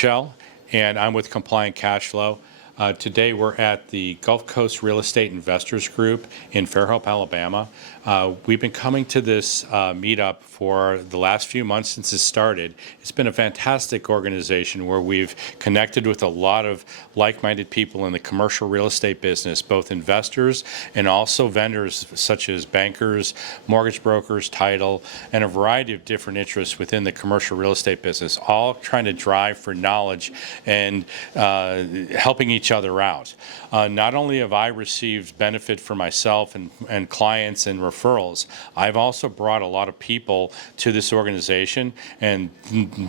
Shell, and I'm with Compliant Cash Flow. Today we're at the Gulf Coast Real Estate Investors Group in Fairhope, Alabama. We've been coming to this meetup for the last few months since it started. It's been a fantastic organization where we've connected with a lot of like-minded people in the commercial real estate business, both investors and also vendors such as bankers, mortgage brokers, title, and a variety of different interests within the commercial real estate business, all trying to drive for knowledge and helping each other out. Not only have I received benefit for myself and clients and referrals, I've also brought a lot of people to this organization, and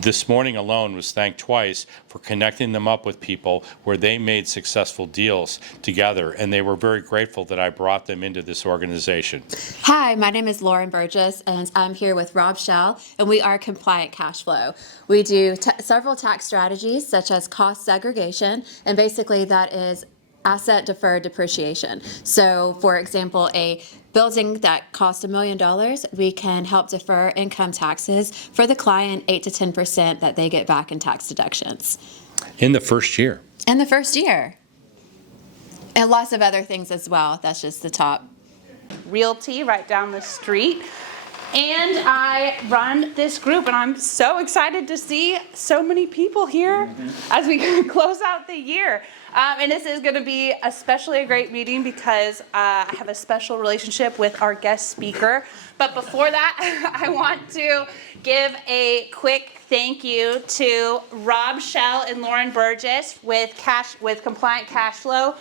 this morning alone was thanked twice for connecting them up with people where they made successful deals together, and they were very grateful that I brought them into this organization. Hi, my name is Lauren Burgess, and I'm here with Rob Shell, and we are Compliant Cash Flow. We do several tax strategies such as cost segregation, and basically that is asset deferred depreciation. So, for example, a building that cost $1 million, we can help defer income taxes for the client 8 to 10% that they get back in tax deductions. In the first year. In the first year. And lots of other things as well. That's just the top. Realty right down the street. And I run this group, and I'm so excited to see so many people here as we close out the year. And this is going to be especially a great meeting because I have a special relationship with our guest speaker. But before that, I want to give a quick thank you to Rob Shell and Lauren Burgess with Compliant Cash Flow.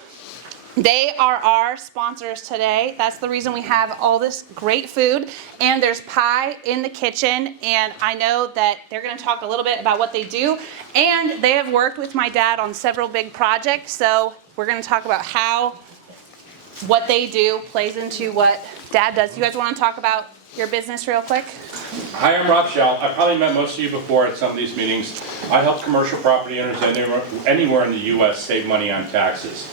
They are our sponsors today. That's the reason we have all this great food, and there's pie in the kitchen, and I know that they're going to talk a little bit about what they do, and they have worked with my dad on several big projects, so we're going to talk about how what they do plays into what Dad does. You guys want to talk about your business real quick? Hi, I'm Rob Shell. I've probably met most of you before at some of these meetings. I help commercial property owners anywhere in the U.S. save money on taxes.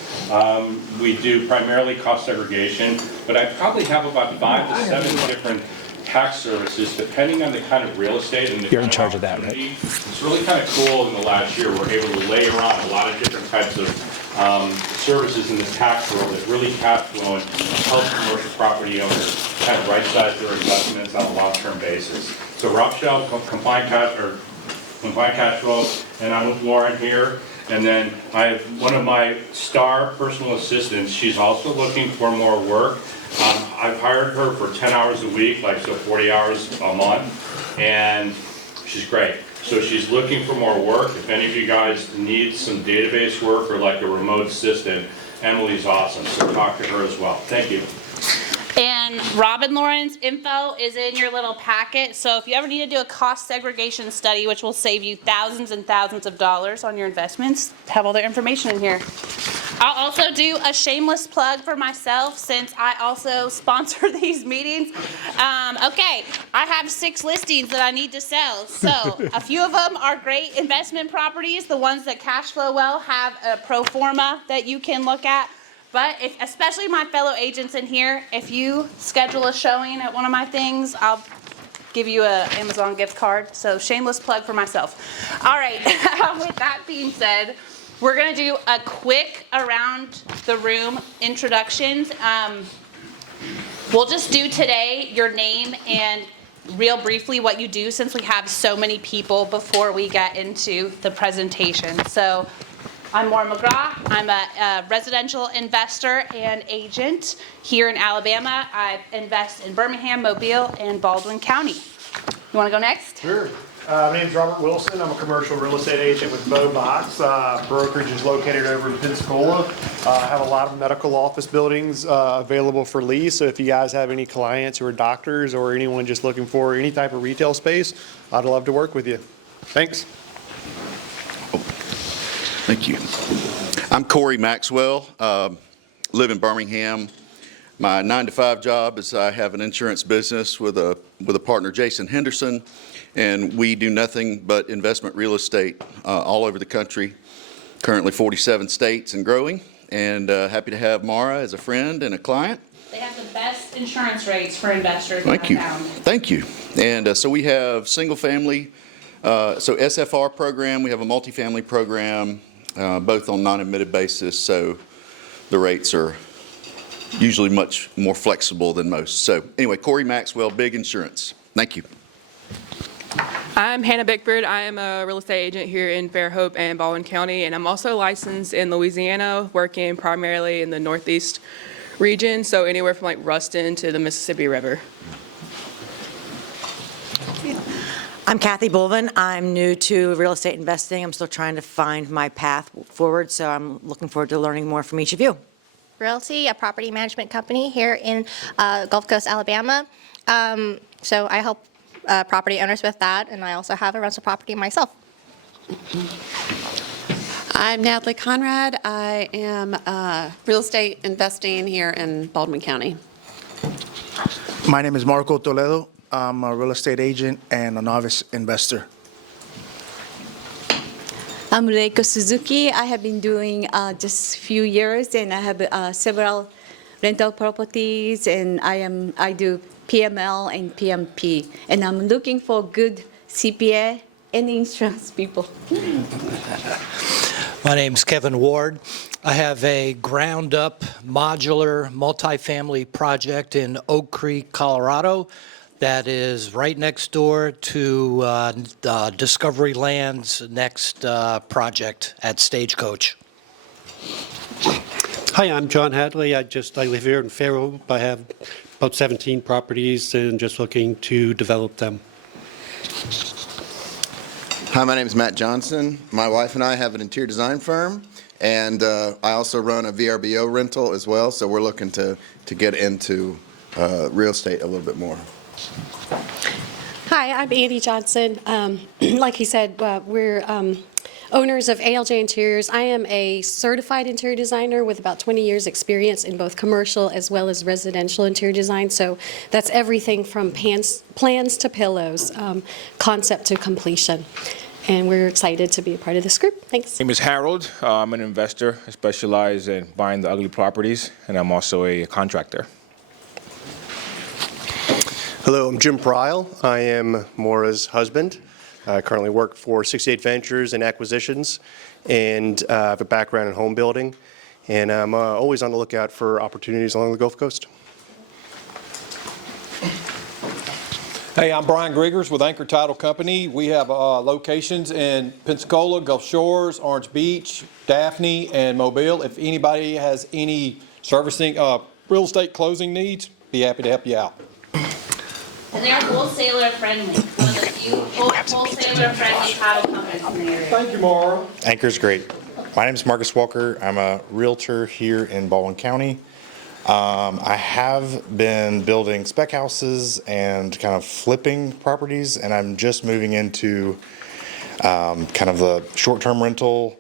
We do primarily cost segregation, but I probably have about 5 to 7 different tax services depending on the kind of real estate and the You're in charge of that, right? It's really kind of cool in the last year. We're able to layer on a lot of different types of services in the tax world that really cash flow and help commercial property owners kind of right-size their investments on a long-term basis. So Rob Shell, Compliant Cash Flow, and I'm with Lauren here. And then I have one of my star personal assistants. She's also looking for more work. I've hired her for 10 hours a week, so 40 hours a month, and she's great. So she's looking for more work. If any of you guys need some database work or like a remote assistant, Emily's awesome, so talk to her as well. Thank you. And Rob and Lauren's info is in your little packet. So if you ever need to do a cost segregation study, which will save you thousands and thousands of dollars on your investments, have all their information in here. I'll also do a shameless plug for myself since I also sponsor these meetings. Okay, I have 6 listings that I need to sell. So a few of them are great investment properties. The ones that cash flow well have a pro forma that you can look at. But especially my fellow agents in here, if you schedule a showing at one of my things, I'll give you an Amazon gift card. So shameless plug for myself. All right, with that being said, we're going to do a quick around the room introductions. We'll just do today your name and real briefly what you do since we have so many people before we get into the presentation. So I'm John McGraw. I'm a residential investor and agent here in Alabama. I invest in Birmingham, Mobile, and Baldwin County. You want to go next? Sure. My name is Robert Wilson. I'm a commercial real estate agent with Bow Box. Brokerage is located over in Pensacola. I have a lot of medical office buildings available for lease. So if you guys have any clients who are doctors or anyone just looking for any type of retail space, I'd love to work with you. Thanks. Thank you. I'm Corey Maxwell, live in Birmingham. My 9-to-5 job is I have an insurance business with a partner, Jason Henderson, and we do nothing but investment real estate all over the country, currently 47 states and growing, and happy to have Mara as a friend and a client. They have the best insurance rates for investors. Thank you. And so we have single family So SFR program, we have a multifamily program, both on non-admitted basis, so the rates are usually much more flexible than most. So anyway, Corey Maxwell, Big Insurance. Thank you. I'm Hannah Bickford. I am a real estate agent here in Fairhope and Baldwin County, and I'm also licensed in Louisiana, working primarily in the Northeast region, so anywhere from like Ruston to the Mississippi River. I'm Kathy Bolvin. I'm new to real estate investing. I'm still trying to find my path forward, so I'm looking forward to learning more from each of you. Realty, a property management company here in Gulf Coast, Alabama. So I help property owners with that, and I also have a rental property myself. I'm Natalie Conrad. I am real estate investing here in Baldwin County. My name is Marco Toledo. I'm a real estate agent and a novice investor. I'm Reiko Suzuki. I have been doing just a few years, and I have several rental properties, and I do PML and PMP, and I'm looking for good CPA and insurance people. My name's Kevin Ward. I have a ground-up modular multifamily project in Oak Creek, Colorado that is right next door to Discovery Land's next project at Stagecoach. Hi, I'm John Hadley. I live here in Fairhope. I have about 17 properties and just looking to develop them. Hi, my name is Matt Johnson. My wife and I have an interior design firm, and I also run a VRBO rental as well, so we're looking to get into real estate a little bit more. Hi, I'm Andy Johnson. Like he said, we're owners of ALJ Interiors. I am a certified interior designer with about 20 years experience in both commercial as well as residential interior design. So that's everything from plans to pillows, concept to completion. And we're excited to be a part of this group. Thanks. My name is Harold. I'm an investor. I specialize in buying the ugly properties, and I'm also a contractor. Hello, I'm Jim Pryl. I am Maura's husband. I currently work for 68 Ventures in acquisitions, and I have a background in home building, and I'm always on the lookout for opportunities along the Gulf Coast. Hey, I'm Brian Griggers with Anchor Title Company. We have locations in Pensacola, Gulf Shores, Orange Beach, Daphne, and Mobile. If anybody has any servicing, real estate closing needs, be happy to help you out. And they're wholesaler friendly. One of the few wholesaler friendly title companies in the area. Thank you, Maura. Anchor's great. My name is Marcus Walker. I'm a realtor here in Baldwin County. I have been building spec houses and kind of flipping properties, and I'm just moving into kind of the short-term rental,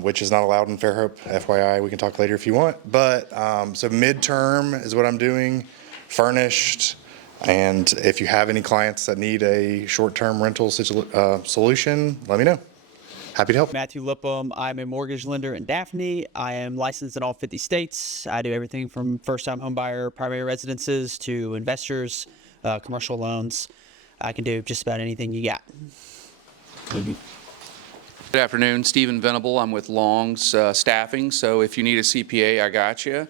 which is not allowed in Fairhope. FYI, we can talk later if you want. But so midterm is what I'm doing, furnished. And if you have any clients that need a short-term rental solution, let me know. Happy to help. Matthew Lippum. I'm a mortgage lender in Daphne. I am licensed in all 50 states. I do everything from first-time home buyer, primary residences to investors, commercial loans. I can do just about anything you got. Good afternoon, Stephen Venable. I'm with Long's Staffing, so if you need a CPA, I got you.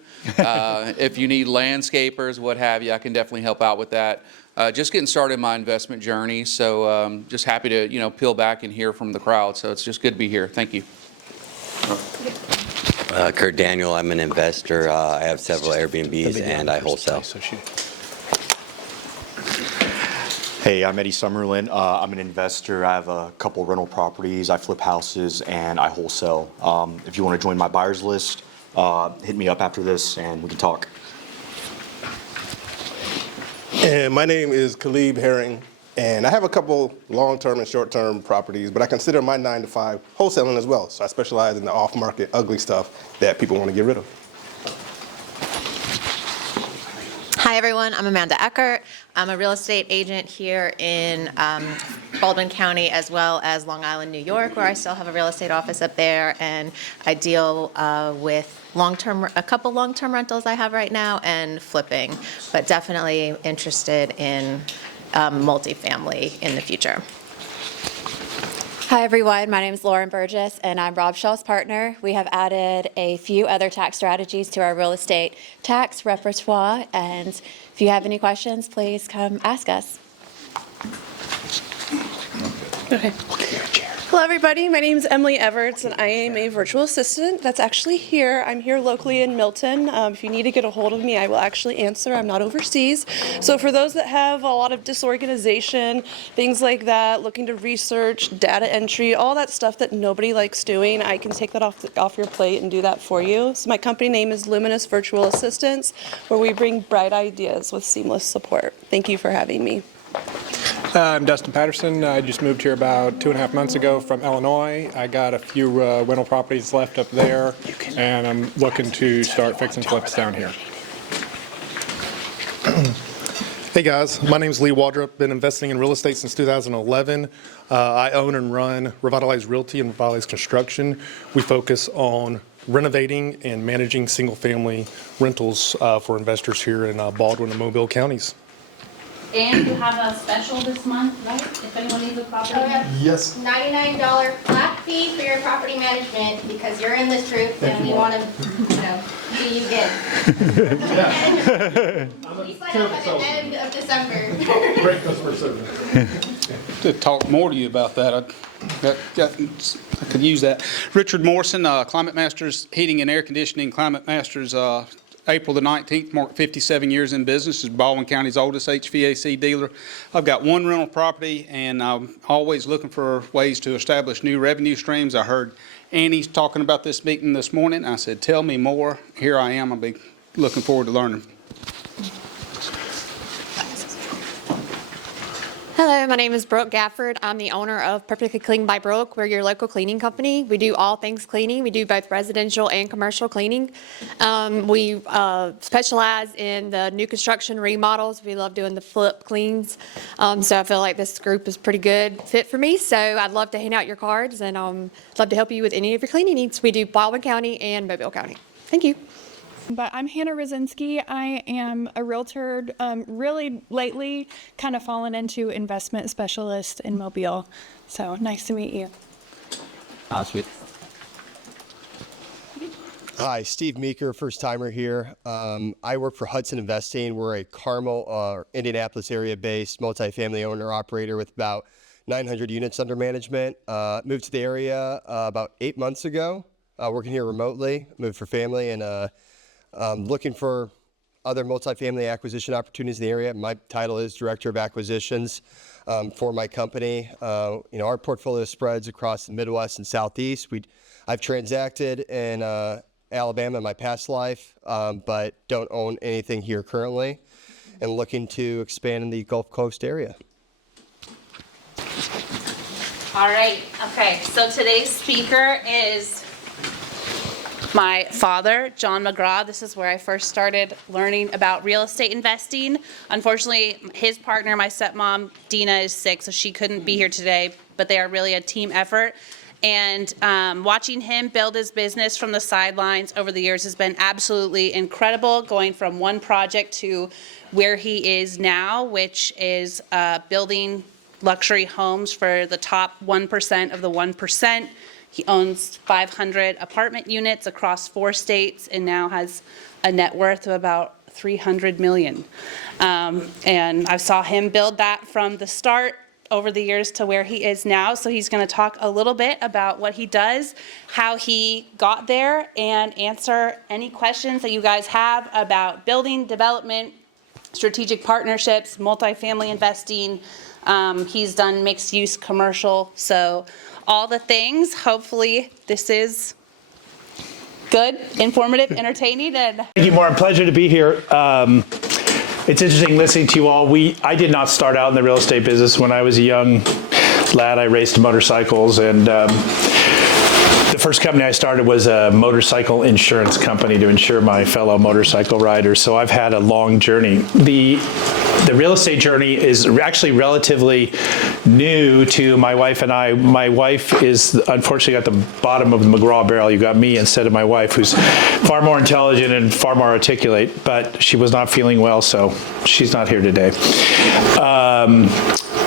If you need landscapers, what have you, I can definitely help out with that. Just getting started in my investment journey, so just happy to peel back and hear from the crowd. So it's just good to be here. Thank you. Kurt Daniel. I'm an investor. I have several Airbnbs and I wholesale. Hey, I'm Eddie Summerlin. I'm an investor. I have a couple rental properties. I flip houses and I wholesale. If you want to join my buyers list, hit me up after this and we can talk. And my name is Khalib Herring, and I have a couple long-term and short-term properties, but I consider my 9-to-5 wholesaling as well. So I specialize in the off-market ugly stuff that people want to get rid of. Hi, everyone. I'm Amanda Eckert. I'm a real estate agent here in Baldwin County as well as Long Island, New York, where I still have a real estate office up there, and I deal with a couple long-term rentals I have right now and flipping, but definitely interested in multifamily in the future. Hi, everyone. My name is Lauren Burgess, and I'm Rob Shaw's partner. We have added a few other tax strategies to our real estate tax repertoire, and if you have any questions, please come ask us. Okay. Hello, everybody. My name is Emily Everts, and I am a virtual assistant that's actually here. I'm here locally in Milton. If you need to get a hold of me, I will actually answer. I'm not overseas. So for those that have a lot of disorganization, things like that, looking to research, data entry, all that stuff that nobody likes doing, I can take that off your plate and do that for you. So my company name is Luminous Virtual Assistants, where we bring bright ideas with seamless support. Thank you for having me. I'm Dustin Patterson. I just moved here about 2.5 months ago from Illinois. I got a few rental properties left up there, and I'm looking to start fixing flips down here. Hey guys, my name is Lee Waldrop. Been investing in real estate since 2011. I own and run Revitalize Realty and Revitalize Construction. We focus on renovating and managing single-family rentals for investors here in Baldwin and Mobile counties. And you have a special this month, right? If anyone needs a property. Yes. $99 flat fee for your property management because you're in this group and we want to, do you good. We sign up at the end of December. Great customer service. To talk more to you about that, I could use that. Richard Morrison, Climate Masters Heating and Air Conditioning, Climate Masters, April the 19th, marked 57 years in business, is Baldwin County's oldest HVAC dealer. I've got one rental property, and I'm always looking for ways to establish new revenue streams. I heard Annie's talking about this meeting this morning. I said, tell me more. Here I am. I'll be looking forward to learning. Hello, my name is Brooke Gafford. I'm the owner of Perfectly Clean by Brooke. We're your local cleaning company. We do all things cleaning. We do both residential and commercial cleaning. We specialize in the new construction remodels. We love doing the flip cleans. So I feel like this group is pretty good fit for me. So I'd love to hand out your cards and love to help you with any of your cleaning needs. We do Baldwin County and Mobile County. Thank you. But I'm Hannah Rosinski. I am a realtor, really lately kind of fallen into investment specialist in Mobile. So nice to meet you. Sweet. Hi, Steve Meeker, first timer here. I work for Hudson Investing. We're a Carmel, Indianapolis area based multifamily owner operator with about 900 units under management. Moved to the area about 8 months ago, working here remotely, moved for family, and looking for other multifamily acquisition opportunities in the area. My title is Director of Acquisitions for my company. Our portfolio spreads across the Midwest and Southeast. I've transacted in Alabama in my past life, but don't own anything here currently, and looking to expand in the Gulf Coast area. All right. Okay. So today's speaker is my father, John McGraw. This is where I first started learning about real estate investing. Unfortunately, his partner, my stepmom, Dina, is sick, so she couldn't be here today, but they are really a team effort. And watching him build his business from the sidelines over the years has been absolutely incredible, going from one project to where he is now, which is building luxury homes for the top 1% of the 1%. He owns 500 apartment units across 4 states and now has a net worth of about $300 million. And I saw him build that from the start over the years to where he is now. So he's going to talk a little bit about what he does, how he got there, and answer any questions that you guys have about building, development, strategic partnerships, multifamily investing. He's done mixed use commercial. So all the things. Hopefully this is good, informative, entertaining, and thank you, Maura. Pleasure to be here. It's interesting listening to you all. I did not start out in the real estate business. When I was a young lad, I raced motorcycles, and the first company I started was a motorcycle insurance company to insure my fellow motorcycle riders. So I've had a long journey. The real estate journey is actually relatively new to my wife and I. My wife is unfortunately at the bottom of the McGraw barrel. You got me instead of my wife, who's far more intelligent and far more articulate, but she was not feeling well, so she's not here today.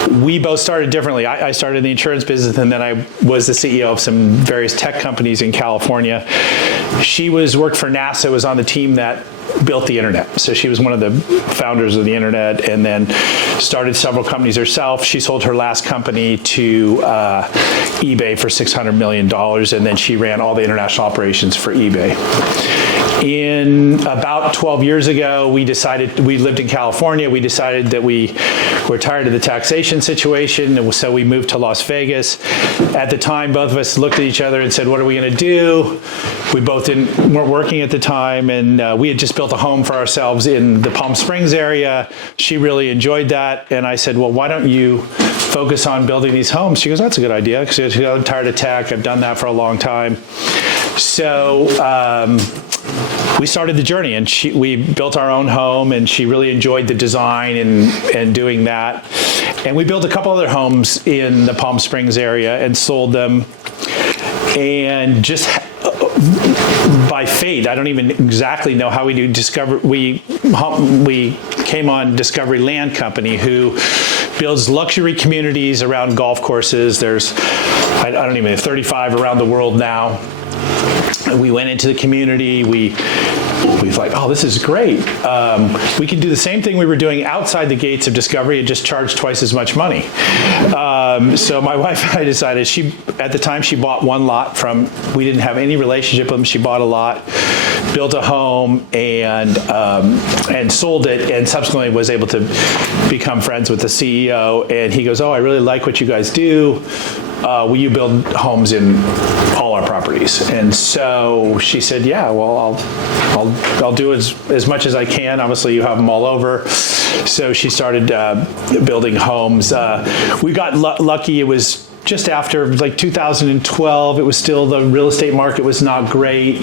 we both started differently. I started in the insurance business, and then I was the CEO of some various tech companies in California. She worked for NASA, was on the team that built the internet. So she was one of the founders of the internet, and then started several companies herself. She sold her last company to eBay for $600 million, and then she ran all the international operations for eBay. In about 12 years ago, we lived in California. We decided that we were tired of the taxation situation, and so we moved to Las Vegas. At the time, both of us looked at each other and said, what are we going to do? We both weren't working at the time, and we had just built a home for ourselves in the Palm Springs area. She really enjoyed that, and I said, well, why don't you focus on building these homes? She goes, that's a good idea, because I'm tired of tech. I've done that for a long time. So we started the journey, and we built our own home, and she really enjoyed the design and doing that. And we built a couple other homes in the Palm Springs area and sold them. And just by fate, I don't even exactly know how we do we came on Discovery Land Company, who builds luxury communities around golf courses. There's, I don't even know, 35 around the world now. We went into the community, we like, oh, this is great. We can do the same thing we were doing outside the gates of Discovery and just charge twice as much money. So my wife and I decided, at the time she bought one lot we didn't have any relationship with them. She bought a lot, built a home, and sold it, and subsequently was able to become friends with the CEO. And he goes, oh, I really like what you guys do. Will you build homes in all our properties? And so she said, yeah, well, I'll do as much as I can. Obviously, you have them all over. So she started building homes. We got lucky. It was just after, like 2012. It was still, the real estate market was not great.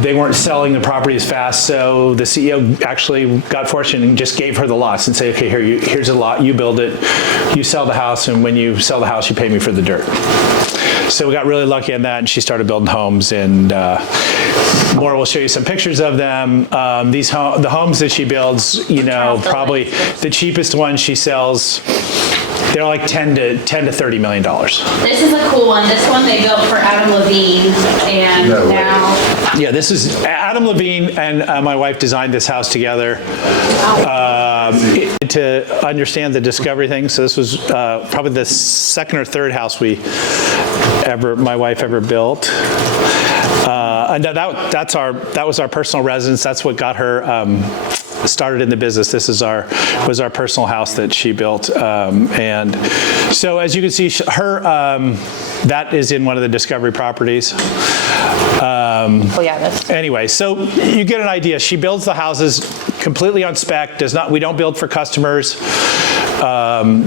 They weren't selling the property as fast, so the CEO actually got fortunate and just gave her the lots and say, okay, here's a lot, you build it, you sell the house, and when you sell the house, you pay me for the dirt. So we got really lucky on that, and she started building homes, and Laura will show you some pictures of them. The homes that she builds, probably the cheapest one she sells, they're like $10 to $30 million. This is a cool one. This one they built for Adam Levine, and now. Yeah, this is Adam Levine and my wife designed this house together to understand the Discovery thing. So this was probably the second or third house my wife ever built. And that was our personal residence. That's what got her started in the business. This was our personal house that she built, and so as you can see, that is in one of the Discovery properties. Anyway, so you get an idea. She builds the houses completely on spec. We don't build for customers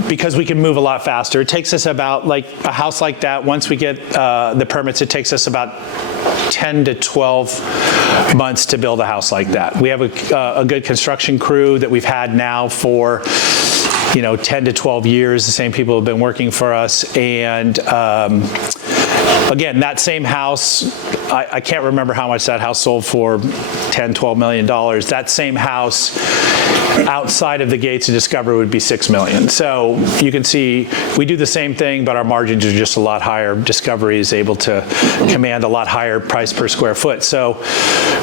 because we can move a lot faster. It takes us about, like a house like that, once we get the permits, it takes us about 10 to 12 months to build a house like that. We have a good construction crew that we've had now for 10 to 12 years. The same people have been working for us. And again, that same house, I can't remember how much that house sold for, $10, $12 million. That same house outside of the gates of Discovery would be $6 million. So you can see we do the same thing, but our margins are just a lot higher. Discovery is able to command a lot higher price per square foot. So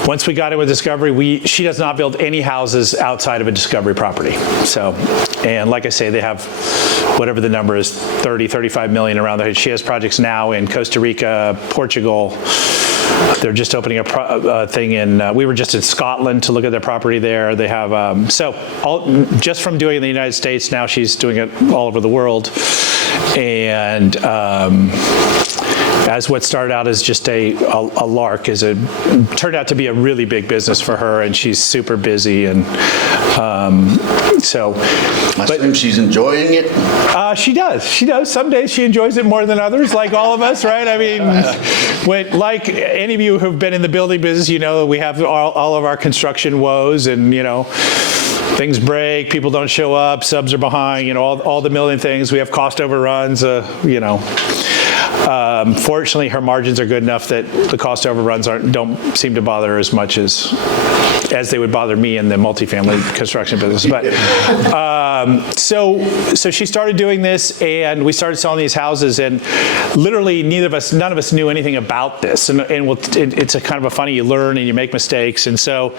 once we got in with Discovery, she does not build any houses outside of a Discovery property. So, and like I say, they have whatever the number is, 30, 35 million around there. She has projects now in Costa Rica, Portugal. They're just opening a thing we were just in Scotland to look at their property there. They have, just from doing it in the United States, now she's doing it all over the world. And as what started out as just a lark turned out to be a really big business for her, and she's super busy. And I assume she's enjoying it? She does. Some days she enjoys it more than others, like all of us, right? I mean, like any of you who've been in the building business, we have all of our construction woes, and, things break, people don't show up, subs are behind, all the million things. We have cost overruns, Fortunately, her margins are good enough that the cost overruns don't seem to bother her as much as as they would bother me in the multifamily construction business. But so she started doing this, and we started selling these houses, and literally none of us knew anything about this. And it's a kind of a funny, you learn and you make mistakes. And so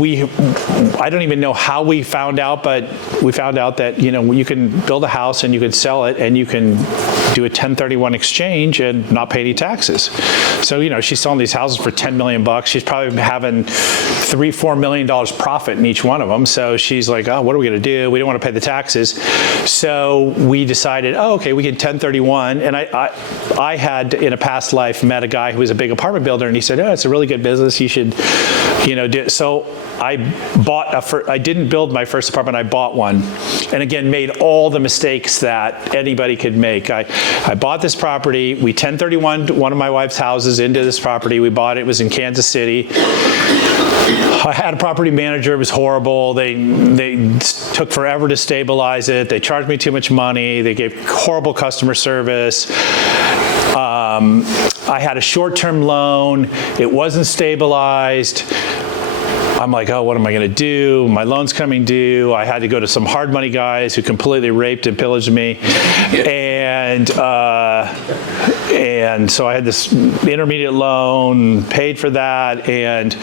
I don't even know how we found out, but we found out that, you can build a house and you can sell it and you can do a 1031 exchange and not pay any taxes. So, she's selling these houses for $10 million. She's probably having $3-4 million profit in each one of them. So she's like, oh, what are we going to do? We don't want to pay the taxes. So we decided, okay, we can 1031. And I had in a past life met a guy who was a big apartment builder, and he said, it's a really good business. You should, do. So I didn't build my first apartment. I bought one, and again made all the mistakes that anybody could make. I bought this property. We 1031'd one of my wife's houses into this property. We bought it. It was in Kansas City. I had a property manager. It was horrible. They took forever to stabilize it. They charged me too much money. They gave horrible customer service. I had a short-term loan. It wasn't stabilized. I'm like, oh, what am I going to do? My loan's coming due. I had to go to some hard money guys who completely raped and pillaged me. And so I had this intermediate loan, paid for that, and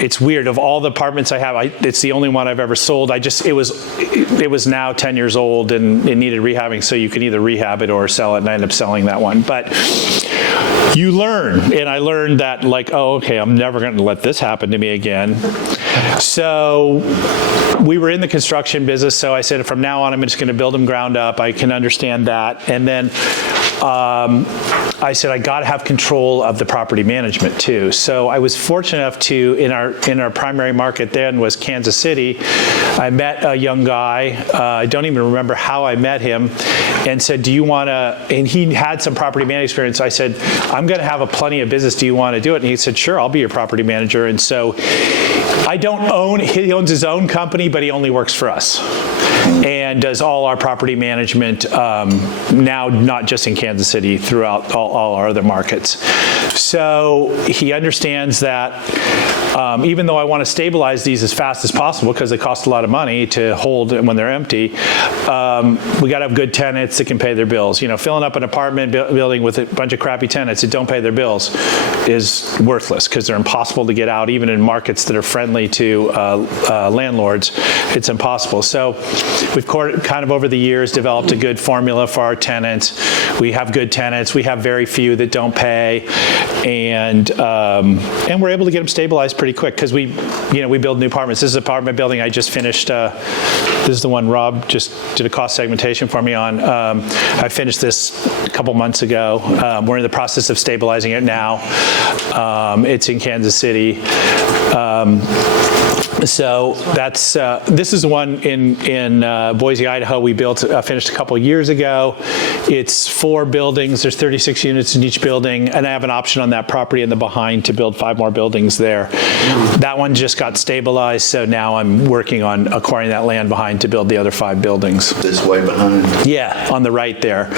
it's weird. Of all the apartments I have, it's the only one I've ever sold. It was now 10 years old and it needed rehabbing, so you can either rehab it or sell it, and I ended up selling that one. But you learn, and I learned that, like, oh, okay, I'm never going to let this happen to me again. So we were in the construction business, so I said, from now on, I'm just going to build them ground up. I can understand that. And then I said, I got to have control of the property management too. So I was fortunate enough to, in our primary market then was Kansas City. I met a young guy. I don't even remember how I met him, and said, do you want to, and he had some property management experience. I said, I'm going to have plenty of business. Do you want to do it? And he said, sure, I'll be your property manager. And so he owns his own company, but he only works for us and does all our property management now, not just in Kansas City, throughout all our other markets. So he understands that even though I want to stabilize these as fast as possible because they cost a lot of money to hold when they're empty, we got to have good tenants that can pay their bills. Filling up an apartment building with a bunch of crappy tenants that don't pay their bills is worthless because they're impossible to get out, even in markets that are friendly to landlords. It's impossible. So we've kind of over the years developed a good formula for our tenants. We have good tenants. We have very few that don't pay, and we're able to get them stabilized pretty quick because we build new apartments. This is an apartment building I just finished. This is the one Rob just did a cost segmentation for me on. I finished this a couple months ago. We're in the process of stabilizing it now. It's in Kansas City. So that's this is one in Boise, Idaho. We finished a couple years ago. It's 4 buildings. There's 36 units in each building, and I have an option on that property in the behind to build 5 more buildings there. That one just got stabilized, so now I'm working on acquiring that land behind to build the other 5 buildings. This way behind? Yeah, on the right there.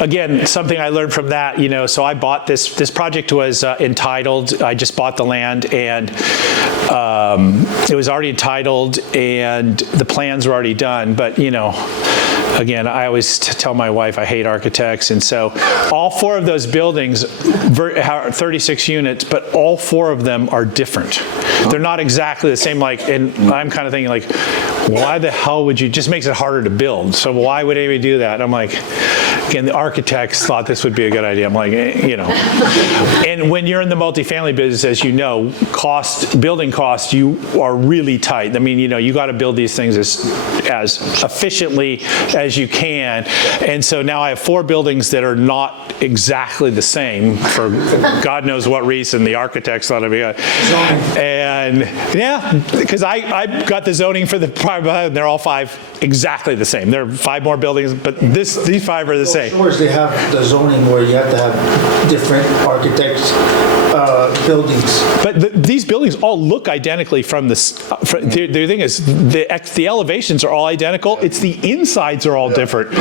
Again, something I learned from that, so I bought this project was entitled. I just bought the land, and it was already entitled and the plans were already done, but again, I always tell my wife I hate architects, and so all 4 of those buildings are 36 units, but all 4 of them are different. They're not exactly the same, and I'm kind of thinking why the hell would you, just makes it harder to build, so why would anybody do that? And I'm like, again, the architects thought this would be a good idea. I'm like, and when you're in the multifamily business, as you know, building costs, you are really tight. I mean, you got to build these things as efficiently as you can. And so now I have 4 buildings that are not exactly the same for God knows what reason. The architects thought it'd be good. And yeah, because I got the zoning for the private, they're all 5 exactly the same. There are 5 more buildings, but these 5 are the same. Shores, they have the zoning where you have to have different architects buildings. But these buildings all look identically from this. The thing is, the elevations are all identical. It's the insides are all different.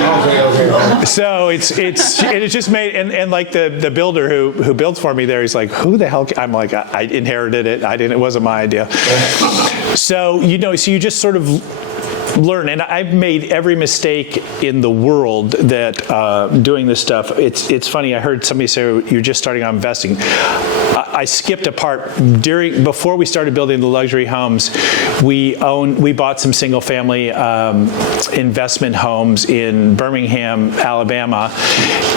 So it's just made, and like the builder who builds for me there, he's like, who the hell? I'm like, I inherited it. It wasn't my idea. So so you just sort of learn, and I've made every mistake in the world that doing this stuff. It's funny. I heard somebody say you're just starting on investing. I skipped a part before we started building the luxury homes. We bought some single family investment homes in Birmingham, Alabama,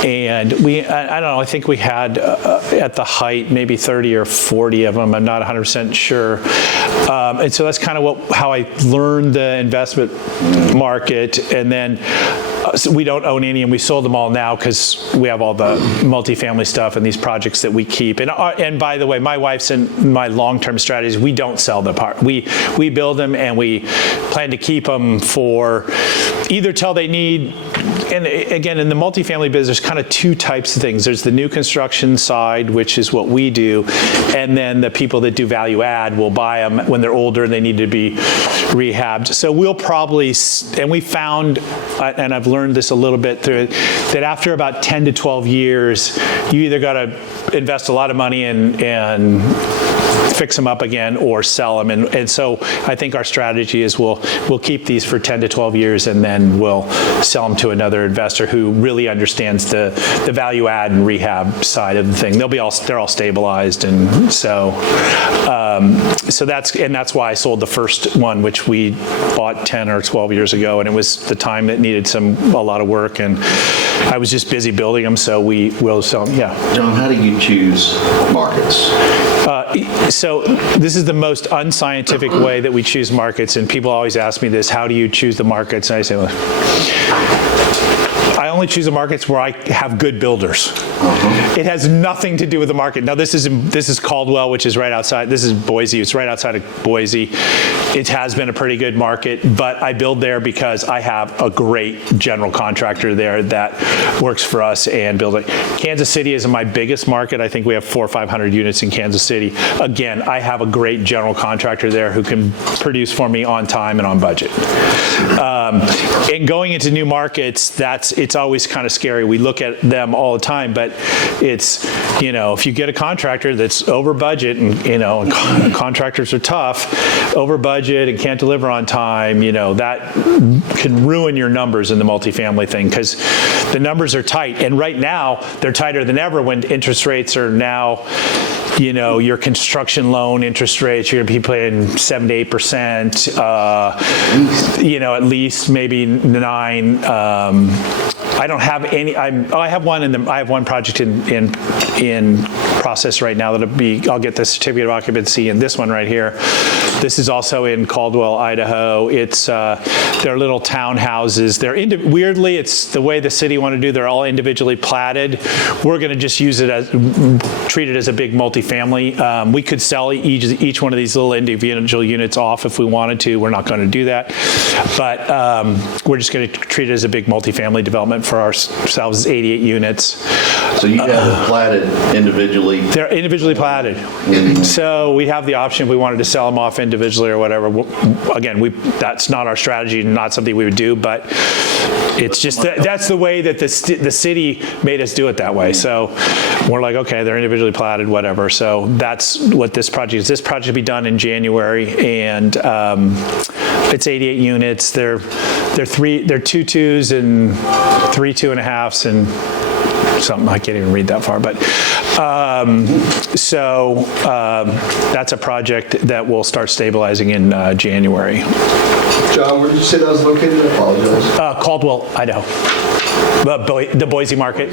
and I don't know. I think we had at the height maybe 30 or 40 of them. I'm not 100% sure. And so that's kind of how I learned the investment market. And then so we don't own any, and we sold them all now because we have all the multifamily stuff and these projects that we keep. And by the way, my wife's and my long-term strategy is we don't sell the part. We build them, and we plan to keep them for either till they need. And again, in the multifamily business, there's kind of two types of things. There's the new construction side, which is what we do, and then the people that do value add will buy them when they're older and they need to be rehabbed. So we'll probably, and we found, and I've learned this a little bit through, that after about 10 to 12 years, you either got to invest a lot of money and fix them up again or sell them. And so I think our strategy is we'll keep these for 10 to 12 years, and then we'll sell them to another investor who really understands the value add and rehab side of the thing. They're all stabilized, and so that's why I sold the first one, which we bought 10 or 12 years ago, and it was the time that needed a lot of work, and I was just busy building them, so we will sell them. Yeah. John, how do you choose markets? So this is the most unscientific way that we choose markets, and people always ask me this, how do you choose the markets? And I say, look, I only choose the markets where I have good builders. It has nothing to do with the market. Now this is Caldwell, which is right outside. This is Boise. It's right outside of Boise. It has been a pretty good market, but I build there because I have a great general contractor there that works for us and build it. Kansas City is my biggest market. I think we have 400 or 500 units in Kansas City. Again, I have a great general contractor there who can produce for me on time and on budget. And going into new markets, it's always kind of scary. We look at them all the time, but it's, if you get a contractor that's over budget, and contractors are tough, over budget and can't deliver on time, that can ruin your numbers in the multifamily thing, because the numbers are tight. And right now, they're tighter than ever when interest rates are now, your construction loan interest rates, you're going to be paying 7 to 8%, at least maybe 9. I don't have any. I have one project in process right now I'll get the certificate of occupancy, and this one right here. This is also in Caldwell, Idaho. It's they're little townhouses. Weirdly, it's the way the city want to do. They're all individually platted. We're going to just treat it as a big multifamily. We could sell each one of these little individual units off if we wanted to. We're not going to do that, but we're just going to treat it as a big multifamily development for ourselves. 88 units. So you have them platted individually? They're individually platted. So we have the option if we wanted to sell them off individually or whatever. Again, that's not our strategy, not something we would do, but it's just that's the way that the city made us do it that way. So we're like, okay, they're individually platted, whatever. So that's what this project is. This project will be done in January, and it's 88 units. They're 2 2s and 3 2.5s and something. I can't even read that far, but that's a project that will start stabilizing in January. John, where did you say that was located? I apologize. Caldwell, Idaho. The Boise market.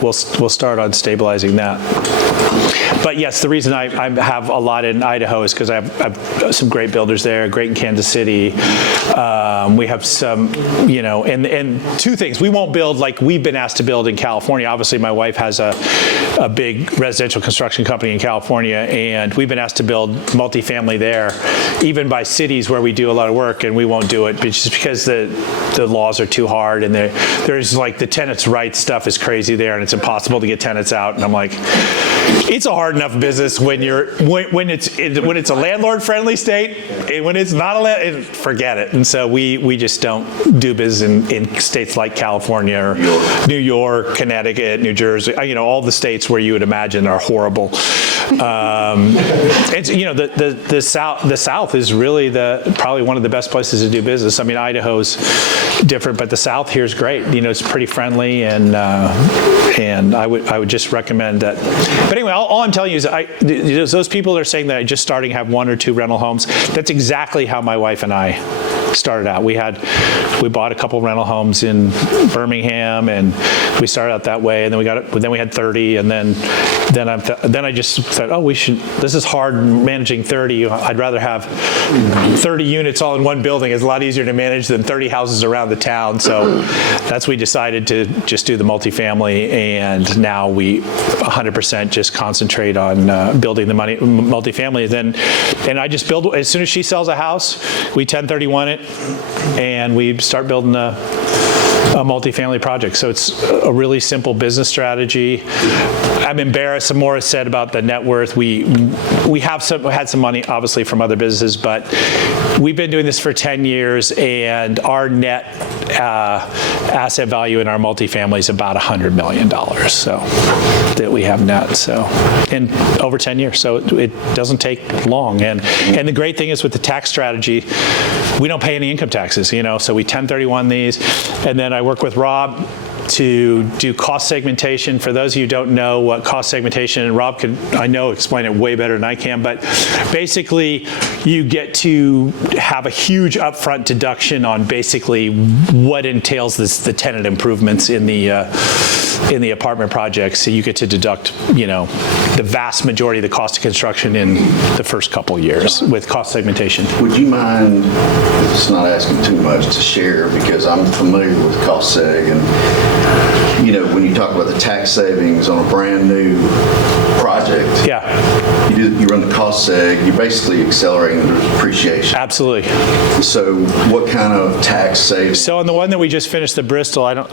We'll start on stabilizing that. But yes, the reason I have a lot in Idaho is because I have some great builders there, great in Kansas City. We have some, and two things. We won't build like we've been asked to build in California. Obviously, my wife has a big residential construction company in California, and we've been asked to build multifamily there, even by cities where we do a lot of work, and we won't do it just because the laws are too hard, and there's like the tenants' rights stuff is crazy there, and it's impossible to get tenants out. And I'm like, it's a hard enough business when it's a landlord-friendly state, and when it's not forget it. And so we just don't do business in states like California or New York, Connecticut, New Jersey, all the states where you would imagine are horrible. It's, the South is really probably one of the best places to do business. I mean, Idaho's different, but the South here is great. It's pretty friendly, and I would just recommend that. But anyway, all I'm telling you is those people that are saying that I just starting to have 1 or 2 rental homes, that's exactly how my wife and I started out. We bought a couple rental homes in Birmingham, and we started out that way, and then we had 30, and then I just said, oh, this is hard managing 30. I'd rather have 30 units all in one building. It's a lot easier to manage than 30 houses around the town. So we decided to just do the multifamily, and now we 100% just concentrate on building the multifamily. And I just build, as soon as she sells a house, we 1031 it, and we start building a multifamily project. So it's a really simple business strategy. I'm embarrassed. Some more said about the net worth. We had some money, obviously, from other businesses, but we've been doing this for 10 years, and our net asset value in our multifamily is about $100 million. So that we have net. So in over 10 years. So it doesn't take long. And the great thing is with the tax strategy, we don't pay any income taxes. So we 1031 these, and then I work with Rob to do cost segmentation. For those of you who don't know what cost segmentation, and Rob could, I know, explain it way better than I can, but basically you get to have a huge upfront deduction on basically what entails the tenant improvements in the apartment projects. So you get to deduct, the vast majority of the cost of construction in the first couple years with cost segmentation. Would you mind, if it's not asking too much, to share, because I'm familiar with cost seg, and when you talk about the tax savings on a brand new project, you run the cost seg, you're basically accelerating the depreciation. Absolutely. So what kind of tax savings? So on the one that we just finished, the Bristol, I don't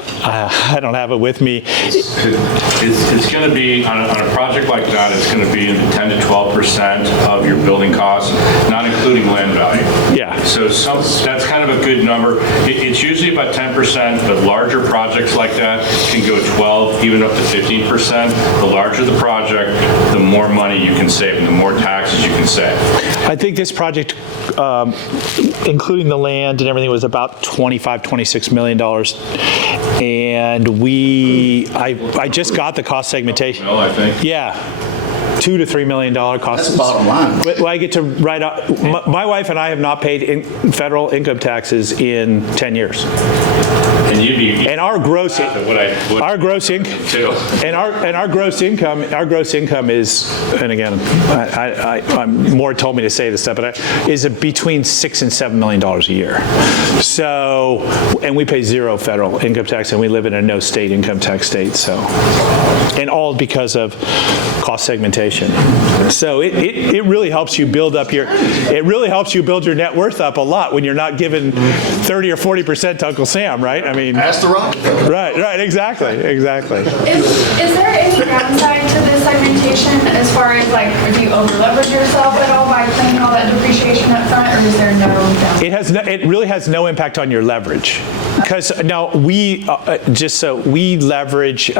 have it with me. It's going to be, on a project like that, it's going to be in 10 to 12% of your building costs, not including land value. Yeah. So that's kind of a good number. It's usually about 10%, but larger projects like that can go 12, even up to 15%. The larger the project, the more money you can save and the more taxes you can save. I think this project, including the land and everything, was about $26 million. And I just got the cost segmentation. I think. Yeah. $2 to $3 million cost. That's bottom line. Well, I get to write out. My wife and I have not paid federal income taxes in 10 years. And our gross income is, and again, I'm more told me to say this stuff, but is between $6 and $7 million a year. So, and we pay zero federal income tax, and we live in a no state income tax state. So, and all because of cost segmentation. So it really helps you build up your net worth up a lot when you're not giving 30 or 40% to Uncle Sam, right? I mean, ask the rock. Right, exactly. Is there any downside to this segmentation as far as do you over leverage yourself at all by claiming all that depreciation up front, or is there no downside? It really has no impact on your leverage, because now we leverage.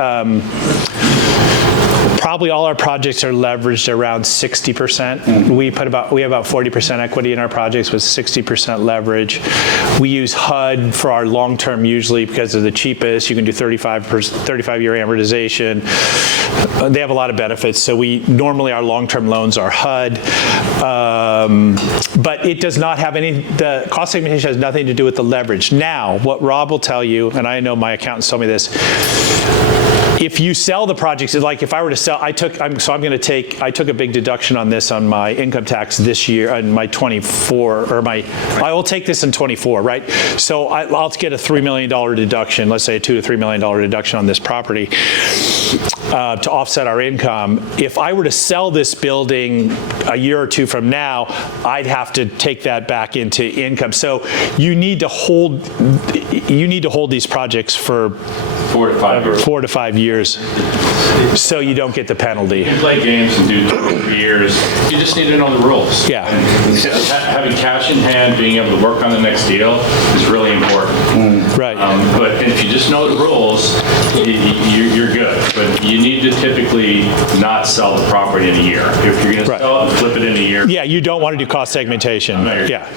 Probably all our projects are leveraged around 60%. We have about 40% equity in our projects with 60% leverage. We use HUD for our long-term usually because they're the cheapest. You can do 35-year amortization. They have a lot of benefits. So normally our long-term loans are HUD, but it does not have the cost segmentation has nothing to do with the leverage. Now, what Rob will tell you, and I know my accountants told me this, if you sell the projects, like if I were to sell, I took a big deduction on this on my income tax this year, on my 24, I will take this in 24, right? So I'll get a $3 million deduction, let's say a $2 to $3 million deduction on this property to offset our income. If I were to sell this building a year or two from now, I'd have to take that back into income. So you need to hold these projects for 4 to 5 years. 4 to 5 years, so you don't get the penalty. You can play games and do 2 or 3 years. You just need to know the rules. Yeah. And having cash in hand, being able to work on the next deal is really important. Right. But if you just know the rules, you're good. But you need to typically not sell the property in a year. If you're going to sell it and flip it in a year. Yeah, you don't want to do cost segmentation. Yeah.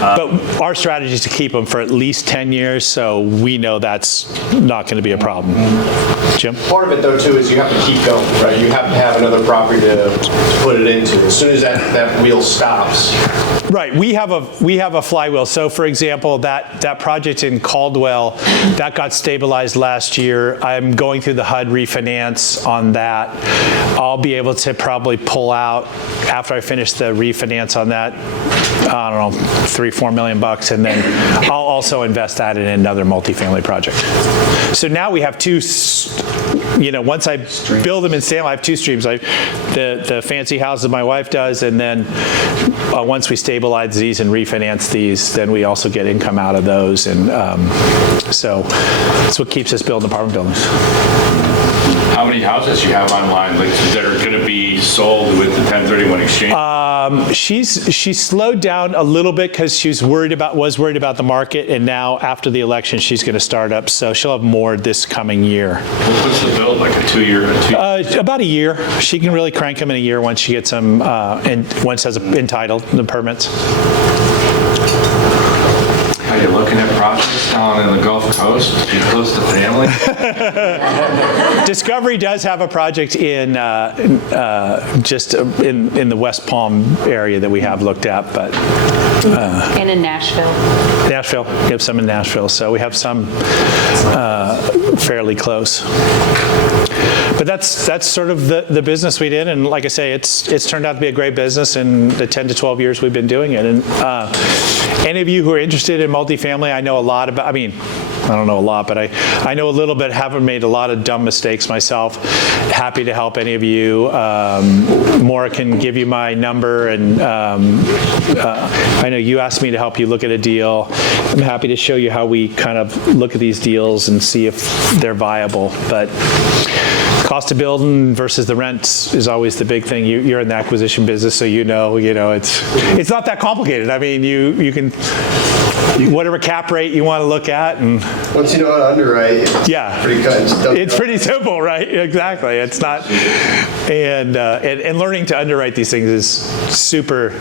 But our strategy is to keep them for at least 10 years, so we know that's not going to be a problem. Jim? Part of it, though, too, is you have to keep going, right? You have to have another property to put it into. As soon as that wheel stops. Right. We have a flywheel. So, for example, that project in Caldwell, that got stabilized last year. I'm going through the HUD refinance on that. I'll be able to probably pull out, after I finish the refinance on that, I don't know, $3-4 million bucks, and then I'll also invest that in another multifamily project. So now we have two, once I build them in Salem, I have 2 streams. The fancy houses my wife does, and then once we stabilize these and refinance these, then we also get income out of those, and so that's what keeps us building apartment buildings. How many houses you have online that are going to be sold with the 1031 exchange? She's slowed down a little bit because was worried about the market, and now after the election she's going to start up, so she'll have more this coming year. What's the build, like a 2 year? About a year. She can really crank them in a year once she gets them and once has entitled the permits. Are you looking at projects down in the Gulf Coast? You close to family? Discovery does have a project in just in the West Palm area that we have looked at, but And in Nashville. Nashville, we have some in Nashville, so we have some fairly close. But that's sort of the business we did, and like I say, it's turned out to be a great business in the 10 to 12 years we've been doing it. And any of you who are interested in multifamily, I know a lot about. I mean, I don't know a lot, but I know a little bit. Haven't made a lot of dumb mistakes myself. Happy to help any of you. Maura can give you my number, and I know you asked me to help you look at a deal. I'm happy to show you how we kind of look at these deals and see if they're viable. But cost of building versus the rent is always the big thing. You're in the acquisition business, so you know it's not that complicated. I mean, you can whatever cap rate you want to look at, and once you know how to underwrite, it's pretty cut and stuff. It's pretty simple, right? Exactly. It's not, and learning to underwrite these things is super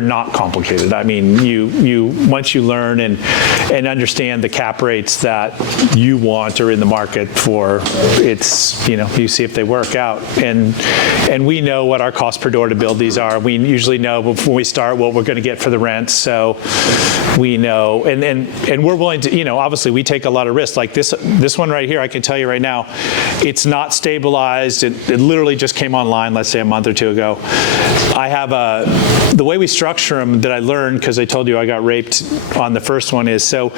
not complicated. I mean, you once you learn and understand the cap rates that you want or in the market for, it's you see if they work out, and we know what our cost per door to build these are. We usually know before we start what we're going to get for the rent, so we know, and we're willing to, obviously we take a lot of risks. Like this one right here, I can tell you right now, it's not stabilized. It literally just came online, let's say a month or two ago. I have the way we structure them that I learned, because I told you I got raped on the first one, is so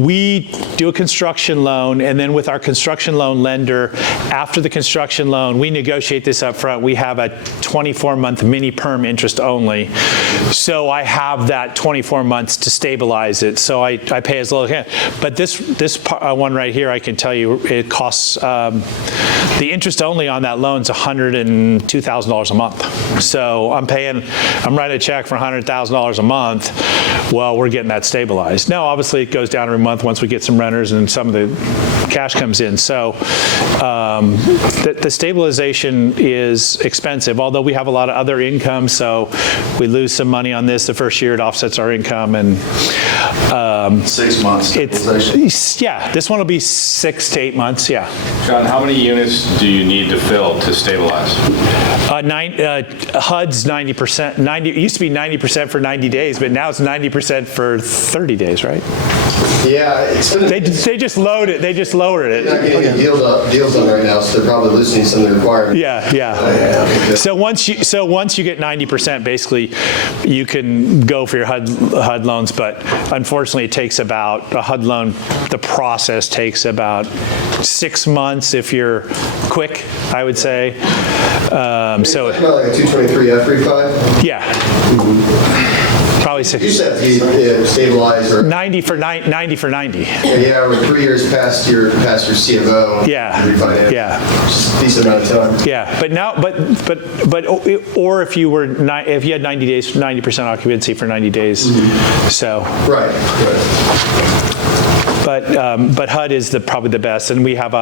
we do a construction loan, and then with our construction loan lender, after the construction loan, we negotiate this up front. We have a 24-month mini perm interest only. So I have that 24 months to stabilize it. So I pay as little as I can. But this one right here, I can tell you, it costs, the interest only on that loan is $102,000 a month. So I'm writing a check for $100,000 a month. Well, we're getting that stabilized. Now, obviously, it goes down every month once we get some renters and some of the cash comes in. So the stabilization is expensive, although we have a lot of other income. So we lose some money on this the first year, it offsets our income. And 6 months stabilization. Yeah, this one will be 6 to 8 months. Yeah. John, how many units do you need to fill to stabilize? HUD's 90%. It used to be 90% for 90 days, but now it's 90% for 30 days, right? Yeah, they just load it. They just lowered it. They're not getting any deals on right now, so they're probably loosening some of the requirements. Yeah. So once you get 90%, basically, you can go for your HUD loans. But unfortunately, it takes about a HUD loan. The process takes about 6 months if you're quick, I would say. So about like a 223F refi? Yeah. Probably You said he stabilized or 90 for 90. yeah, we're 3 years past your C of O. Yeah. Refinance. Yeah. Just a decent amount of time. Yeah, but now, or if you were, if you had 90 days, 90% occupancy for 90 days, so. Right. But HUD is probably the best, and we have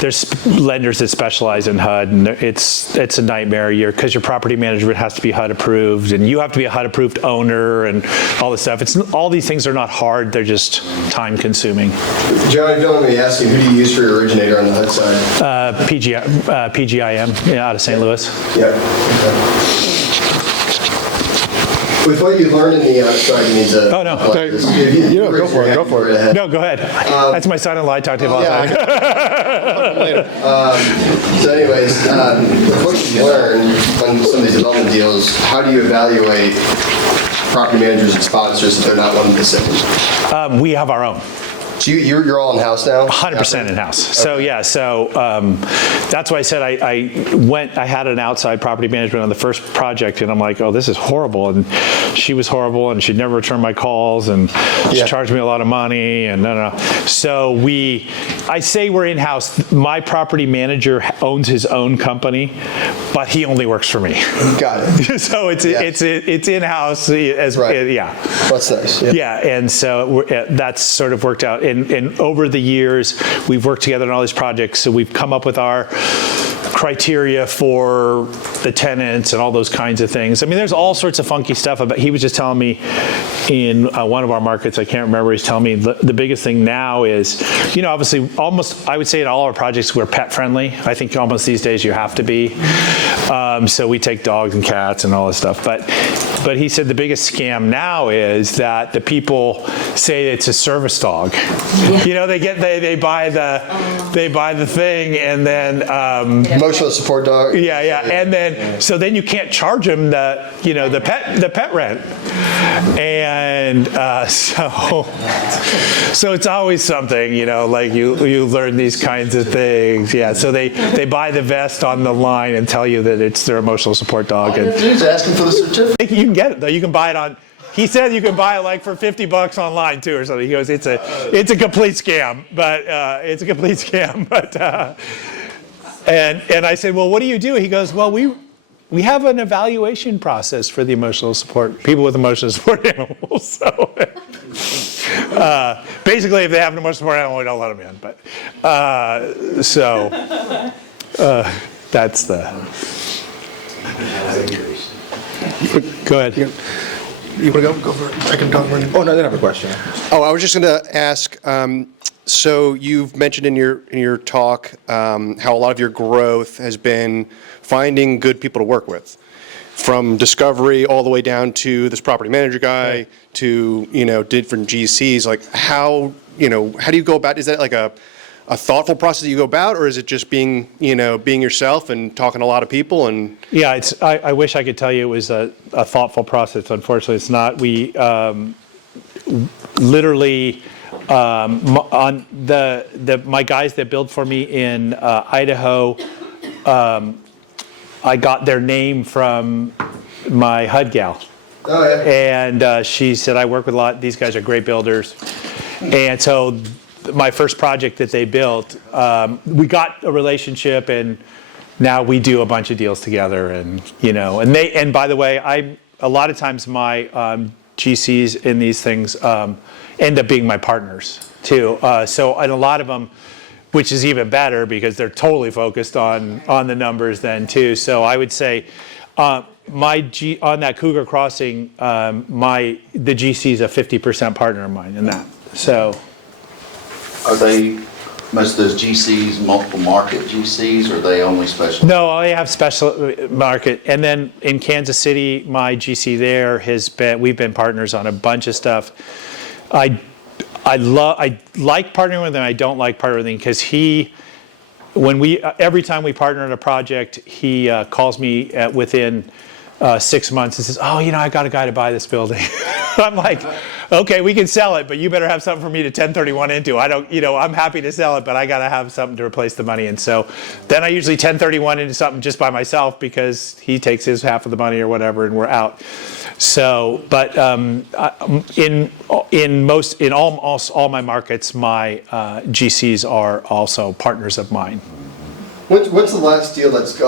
there's lenders that specialize in HUD, and it's a nightmare because your property management has to be HUD approved, and you have to be a HUD approved owner, and all this stuff. All these things are not hard; they're just time consuming. John, if you don't mind me asking, who do you use for your originator on the HUD side? PGIM, out of St. Louis. Yeah. Okay. With what you learned in the outside, you need to. Oh, no. Go for it. No, go ahead. That's my son-in-law. I talk to him all the time. So anyways, with what you learned on some of these development deals, how do you evaluate property managers and sponsors if they're not one and the same? We have our own. So you're all in-house now? 100% in-house. So yeah, that's why I said I had an outside property management on the first project, and I'm like, oh, this is horrible. And she was horrible, and she'd never return my calls, and she charged me a lot of money, and no. So I say we're in-house. My property manager owns his own company, but he only works for me. Got it. So it's in-house as yeah. That's nice. Yeah, and so that's sort of worked out. And over the years, we've worked together on all these projects, so we've come up with our criteria for the tenants and all those kinds of things. I mean, there's all sorts of funky stuff about. He was just telling me in one of our markets, I can't remember, he's telling me the biggest thing now is, obviously almost, I would say in all our projects, we're pet friendly. I think almost these days you have to be. So we take dogs and cats and all this stuff. But he said the biggest scam now is that the people say it's a service dog. Yeah. They buy the thing, and then emotional support dog. Yeah, and then then you can't charge them the pet rent, and so it's always something, like you learn these kinds of things. Yeah, so they buy the vest on the line and tell you that it's their emotional support dog. And dude's asking for the certificate. You can get it though. You can buy it on. He said you can buy it like for $50 online too or something. He goes, it's a complete scam, but and I said, well, what do you do? He goes, well, we have an evaluation process for the emotional support, people with emotional support animals. So basically, if they have an emotional support animal, we don't let them in. But that's the. Go ahead. You want to go? Go for it. I can talk for it. Oh, no, I didn't have a question. Oh, I was just going to ask, so you've mentioned in your talk how a lot of your growth has been finding good people to work with, from discovery all the way down to this property manager guy to, different GCs. Like how do you go about, is that like a thoughtful process that you go about, or is it just being yourself and talking to a lot of people? And yeah, I wish I could tell you it was a thoughtful process. Unfortunately, it's not. We literally on my guys that build for me in Idaho, I got their name from my HUD gal. Oh yeah. And she said, I work with a lot. These guys are great builders, and so. My first project that they built, we got a relationship, and now we do a bunch of deals together, and and by the way, a lot of times my GCs in these things end up being my partners too. So and a lot of them, which is even better because they're totally focused on the numbers then too. So I would say on that Cougar Crossing, the GC is a 50% partner of mine in that. So. Are they, most of those GCs, multiple market GCs, or are they only special? No, I have special market. And then in Kansas City, my GC there we've been partners on a bunch of stuff. I like partnering with him. I don't like partnering with him because every time we partner on a project, he calls me within 6 months and says, oh, I got a guy to buy this building. I'm like, okay, we can sell it, but you better have something for me to 1031 into. I don't, I'm happy to sell it, but I got to have something to replace the money. And so then I usually 1031 into something just by myself because he takes his half of the money or whatever, and we're out. So, but in almost all my markets, my GCs are also partners of mine. What's the last deal that's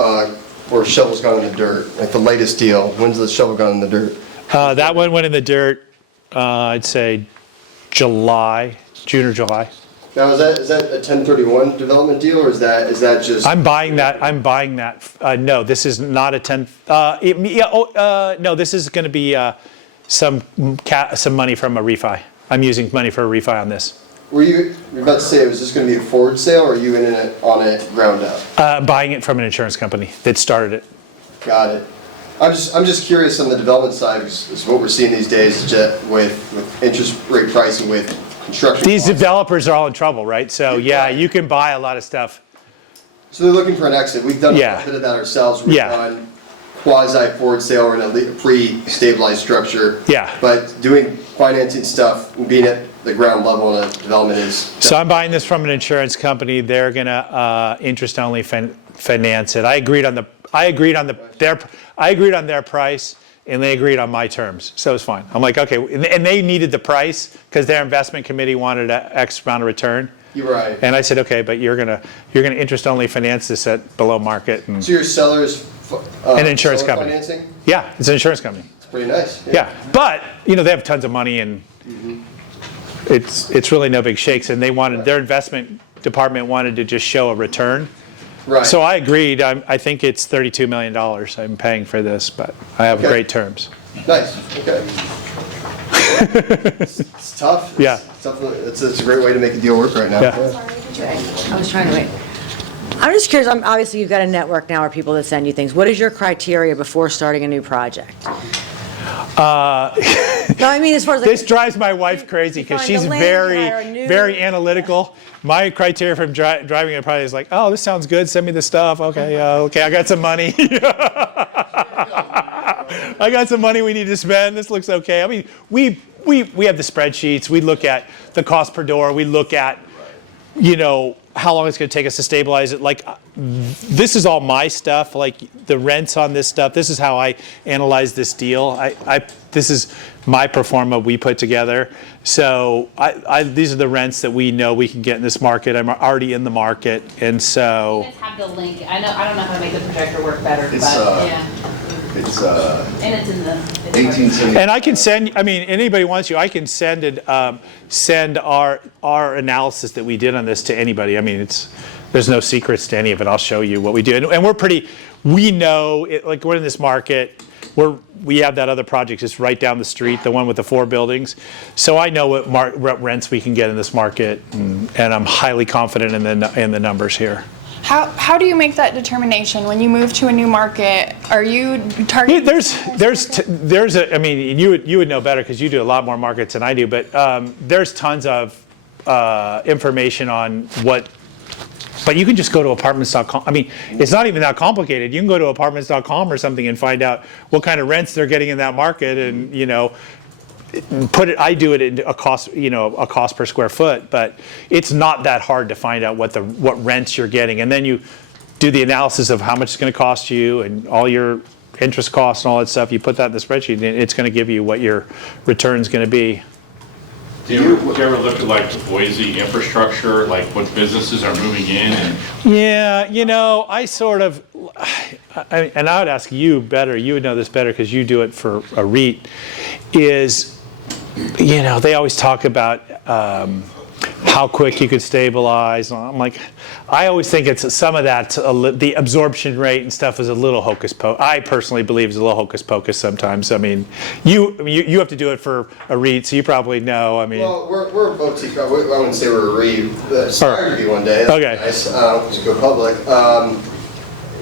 where shovel's gone in the dirt? Like the latest deal, when's the shovel gone in the dirt? That one went in the dirt, I'd say June or July. Now, is that a 1031 development deal, or is that just? I'm buying that. No, this is not a 10. No, this is going to be some money from a refi. I'm using money for a refi on this. Were you about to say, was this going to be a forward sale, or are you in it on it ground up? Buying it from an insurance company that started it. Got it. I'm just curious on the development side, is what we're seeing these days with interest rate pricing with construction. These costs. developers are all in trouble, right? So yeah, you can buy a lot of stuff. So they're looking for an exit. We've done a bit of that ourselves. We've done quasi forward sale or in a pre-stabilized structure. Yeah. But doing financing stuff, being at the ground level in a development is. So I'm buying this from an insurance company. They're gonna interest only finance it. I agreed on their price, and they agreed on my terms, so it's fine. I'm like, okay, and they needed the price because their investment committee wanted an X amount of return. You're right. And I said, okay, but you're gonna interest only finance this at below market. And so your seller's an insurance seller company. Financing? Yeah, it's an insurance company. It's pretty nice. Yeah, but they have tons of money, and it's really no big shakes. And they wanted their investment department wanted to just show a return. Right. So I agreed. I think it's $32 million I'm paying for this, but I have great terms. Nice. Okay. It's tough. Yeah. It's tough. It's a great way to make a deal work right now. Yeah. I was trying to wait. I'm just curious, obviously you've got a network now of people that send you things. What is your criteria before starting a new project? No, I mean as far as like, this drives my wife crazy because she's very analytical. My criteria from driving a project is like, oh, this sounds good. Send me the stuff. Okay, okay, I got some money. I got some money we need to spend. This looks okay. I mean, we have the spreadsheets. We look at the cost per door. We look at, how long it's going to take us to stabilize it. Like, this is all my stuff. Like the rents on this stuff. This is how I analyze this deal. This is my pro forma we put together. So these are the rents that we know we can get in this market. I'm already in the market, and so. You guys have the link. I don't know how to make the projector work better, It's, but yeah. It's And it's in the. 1870. And I can send. I mean, anybody wants you. I can send our analysis that we did on this to anybody. I mean, there's no secrets to any of it. I'll show you what we do, and we're pretty. We know it, like we're in this market. We have that other project just right down the street, the one with the 4 buildings. So I know what rents we can get in this market, and I'm highly confident in the numbers here. How do you make that determination when you move to a new market? Are you targeting? I mean, you would know better because you do a lot more markets than I do, but there's tons of information on what. But you can just go to apartments.com. I mean, it's not even that complicated. You can go to apartments.com or something and find out what kind of rents they're getting in that market, and I do it in a cost per square foot, but it's not that hard to find out what rents you're getting, and then you do the analysis of how much it's going to cost you and all your interest costs and all that stuff. You put that in the spreadsheet, and it's going to give you what your return is going to be. Do you ever look at like the Boise infrastructure, like what businesses are moving in? Yeah, I sort of, and I would ask you better, you would know this better because you do it for a REIT, is, they always talk about how quick you could stabilize. I'm like, I always think it's some of that, the absorption rate and stuff is a little hocus pocus. I personally believe it's a little hocus pocus sometimes. I mean, you have to do it for a REIT, so you probably know. I mean, well, we're a boutique. I wouldn't say we're a REIT. Aspire to be one day. That's okay. Nice. Just go public.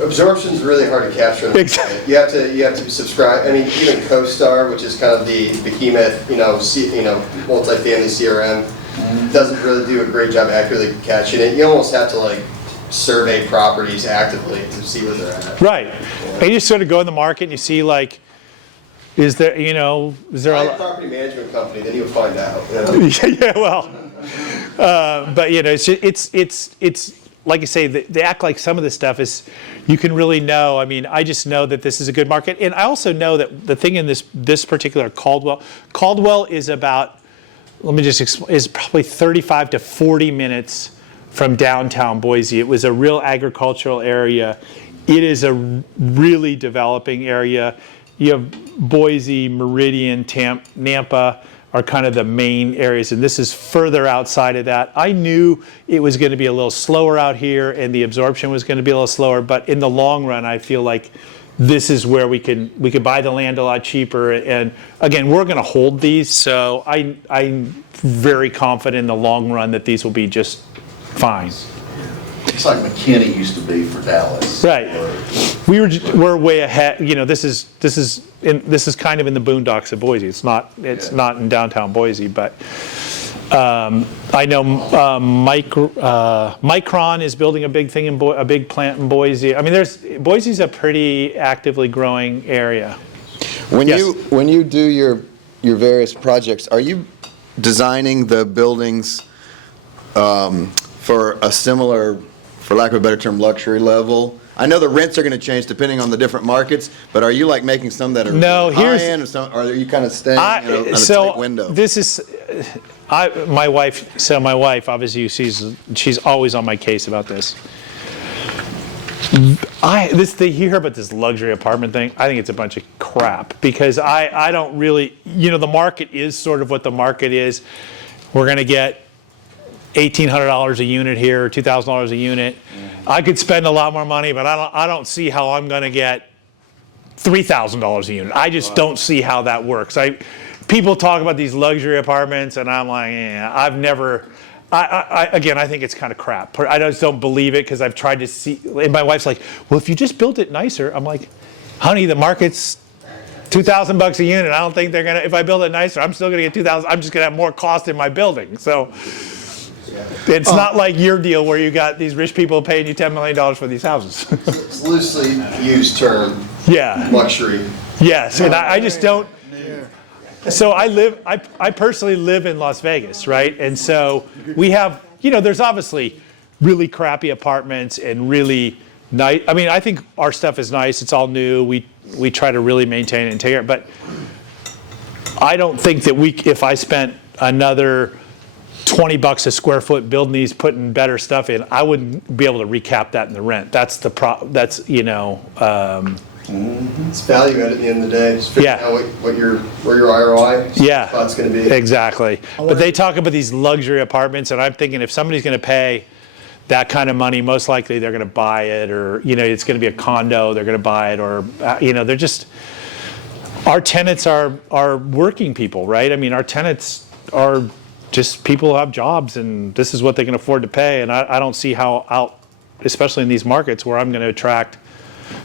Absorption's really hard to capture. Exactly. You have to subscribe. I mean, even CoStar, which is kind of the behemoth, multifamily CRM, doesn't really do a great job accurately catching it. You almost have to survey properties actively to see where they're at. Right. And you just sort of go in the market and you see Is there, is there Buy a a property management company, then you'll find out. yeah, well, but it's like I say, they act like some of this stuff is, you can really know. I mean, I just know that this is a good market, and I also know that the thing in this particular Caldwell is about, let me just explain, is probably 35 to 40 minutes from downtown Boise. It was a real agricultural area. It is a really developing area. You have Boise, Meridian, Nampa are kind of the main areas, and this is further outside of that. I knew it was going to be a little slower out here, and the absorption was going to be a little slower, but in the long run, I feel like this is where we could buy the land a lot cheaper. And again, we're going to hold these, so I'm very confident in the long run that these will be just fine. It's like McKinney used to be for Dallas. Right. We're way ahead. This is kind of in the boondocks of Boise. It's not in downtown Boise, but I know Micron is building a big thing a big plant in Boise. I mean, Boise's a pretty actively growing area. When Yes. you do your various projects, are you designing the buildings for a similar, for lack of a better term, luxury level? I know the rents are going to change depending on the different markets, but are you like making some that are high end, or are you kind of staying in a tight window? This is, my wife. Obviously, she's always on my case about this. You hear about this luxury apartment thing. I think it's a bunch of crap, because I don't really, the market is sort of what the market is. We're going to get $1,800 a unit here, $2,000 a unit. I could spend a lot more money, but I don't see how I'm going to get $3,000 a unit. I just don't see how that works. People talk about these luxury apartments, and I'm like, I've never. Again, I think it's kind of crap. I just don't believe it, because I've tried to see. And my wife's like, well, if you just built it nicer. I'm like, honey, the market's $2,000 a unit. I don't think they're gonna. If I build it nicer, I'm still gonna get $2,000. I'm just gonna have more cost in my building. So. It's not like your deal where you got these rich people paying you $10 million for these houses. It's loosely used term. Yeah. Luxury. Yes, and I just don't. So I personally live in Las Vegas, right? And so we have, there's obviously really crappy apartments and really nice. I mean, I think our stuff is nice. It's all new. We try to really maintain it and take care. But I don't think that if I spent another $20 a square foot building these, putting better stuff in, I wouldn't be able to recap that in the rent. That's the That's It's value at the end of the day. Just figure out where your ROI spot's going to be. Exactly. But they talk about these luxury apartments, and I'm thinking if somebody's going to pay that kind of money, most likely they're going to buy it, or it's going to be a condo, they're going to buy it, or they're just. Our tenants are working people, right? I mean, our tenants are just people who have jobs, and this is what they can afford to pay. And I don't see how especially in these markets where I'm going to attract,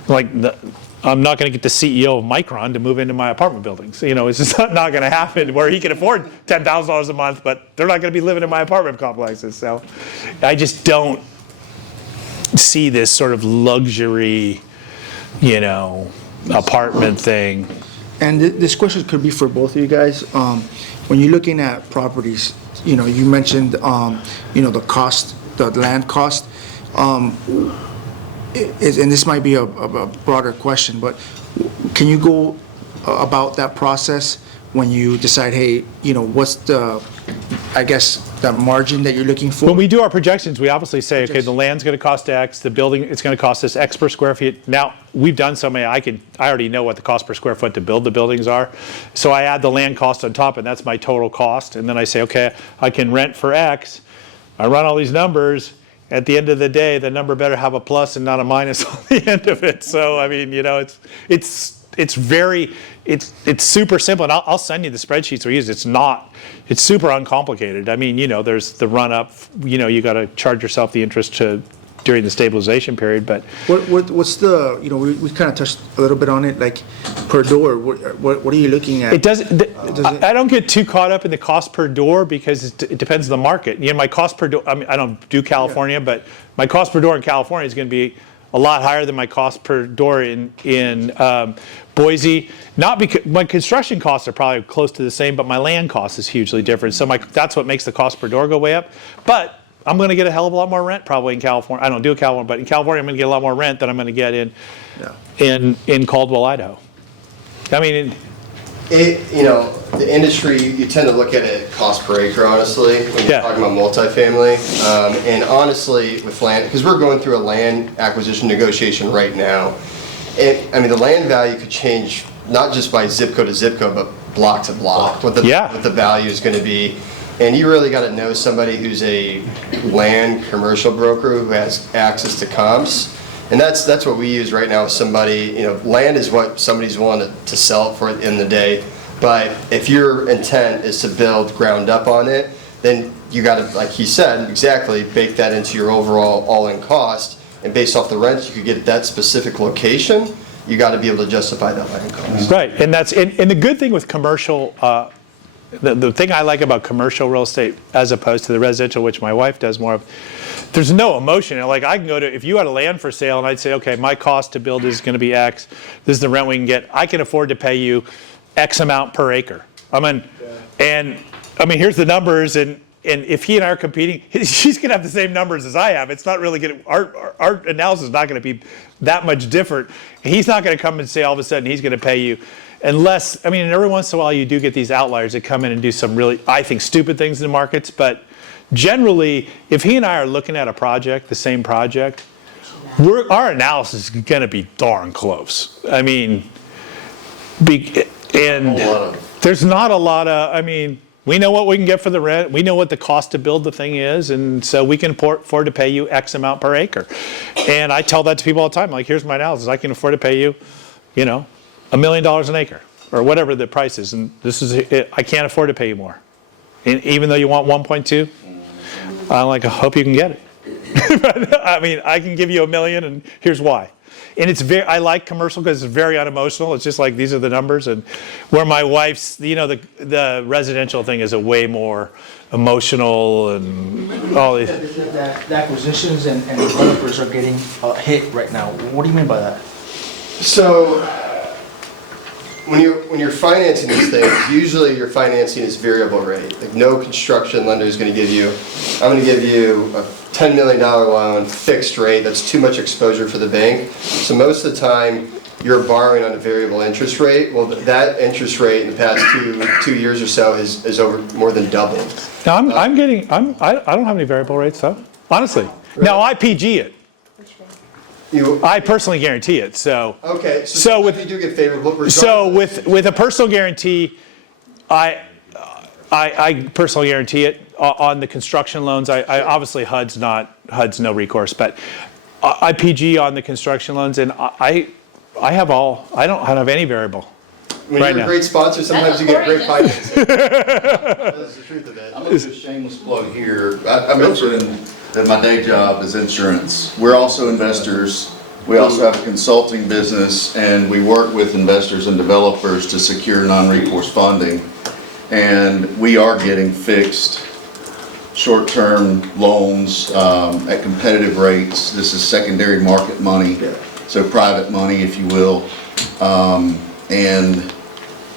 I'm not going to get the CEO of Micron to move into my apartment buildings. It's just not going to happen where he can afford $10,000 a month, but they're not going to be living in my apartment complexes. So I just don't see this sort of luxury, apartment thing. And this question could be for both of you guys. When you're looking at properties, you mentioned, the cost, the land cost. And this might be a broader question, but can you go about that process when you decide, hey, what's the margin that you're looking for? When we do our projections, we obviously say, okay, the land's going to cost X, the building, it's going to cost us X per square feet. Now, we've done so many, I already know what the cost per square foot to build the buildings are. So I add the land cost on top, and that's my total cost. And then I say, okay, I can rent for X. I run all these numbers. At the end of the day, the number better have a plus and not a minus on the end of it. So, I mean, it's super simple, and I'll send you the spreadsheets we use. It's super uncomplicated. I mean, there's the run up. You got to charge yourself the interest during the stabilization period. But what's the we kind of touched a little bit on it, like per door. What are you looking at? It doesn't. I don't get too caught up in the cost per door, because it depends on the market. My cost per door. I mean, I don't do California, but my cost per door in California is going to be a lot higher than my cost per door in Boise. Not because my construction costs are probably close to the same, but my land cost is hugely different. So that's what makes the cost per door go way up. But I'm going to get a hell of a lot more rent probably in California. I don't do California, but in California I'm going to get a lot more rent than I'm going to get in Caldwell, Idaho. I mean, the industry, you tend to look at it cost per acre, honestly, when you're talking about multifamily. And honestly, with land, because we're going through a land acquisition negotiation right now. The land value could change not just by zip code to zip code, but block to block, what the value is going to be. And you really got to know somebody who's a land commercial broker who has access to comps. And that's what we use right now with somebody. Land is what somebody's willing to sell it for at the end of the day. But if your intent is to build ground up on it, then you got to, like he said, exactly bake that into your overall all-in cost. And based off the rents you could get at that specific location, you got to be able to justify that land cost. Right, and the good thing with commercial. The thing I like about commercial real estate as opposed to the residential, which my wife does more of, there's no emotion. Like I can go to, if you had a land for sale and I'd say, okay, my cost to build is going to be X, this is the rent we can get, I can afford to pay you X amount per acre. Here's the numbers, and if he and I are competing, she's going to have the same numbers as I have. It's not really going to, our analysis is not going to be that much different. He's not going to come and say all of a sudden he's going to pay you. Unless, every once in a while you do get these outliers that come in and do some really, I think, stupid things in the markets. But generally, if he and I are looking at a project, the same project, our analysis is going to be darn close. There's not a lot of, we know what we can get for the rent. We know what the cost to build the thing is. And so we can afford to pay you X amount per acre. And I tell that to people all the time. Like, here's my analysis. I can afford to pay you, $1 million an acre, or whatever the price is, and this is it. I can't afford to pay you more, and even though you want 1.2, I hope you can get it. But, I can give you $1 million, and here's why. And I like commercial because it's very unemotional. It's just like these are the numbers, and where my wife's, the residential thing is a way more emotional and all these. The acquisitions and developers are getting hit right now. What do you mean by that? So, when you're financing these things, usually your financing is variable rate. Like no construction lender is going to give you, I'm going to give you a $10 million loan, fixed rate. That's too much exposure for the bank. So most of the time, you're borrowing on a variable interest rate. Well, that interest rate in the past two years or so is over more than doubled. Now I don't have any variable rates though, honestly. Really? Now I PG it. I personally guarantee it. So okay. So if you do get favorable. So with a personal guarantee, I personally guarantee it on the construction loans. I obviously HUD's no recourse, but I PG on the construction loans, and I don't have any variable. When you're a great sponsor, sometimes you get great financing. That's the truth of it. I'm going to do a shameless plug here. I mentioned that my day job is insurance. We're also investors. We also have a consulting business, and we work with investors and developers to secure non-recourse funding. And we are getting fixed short-term loans at competitive rates. This is secondary market money, so private money, if you will. And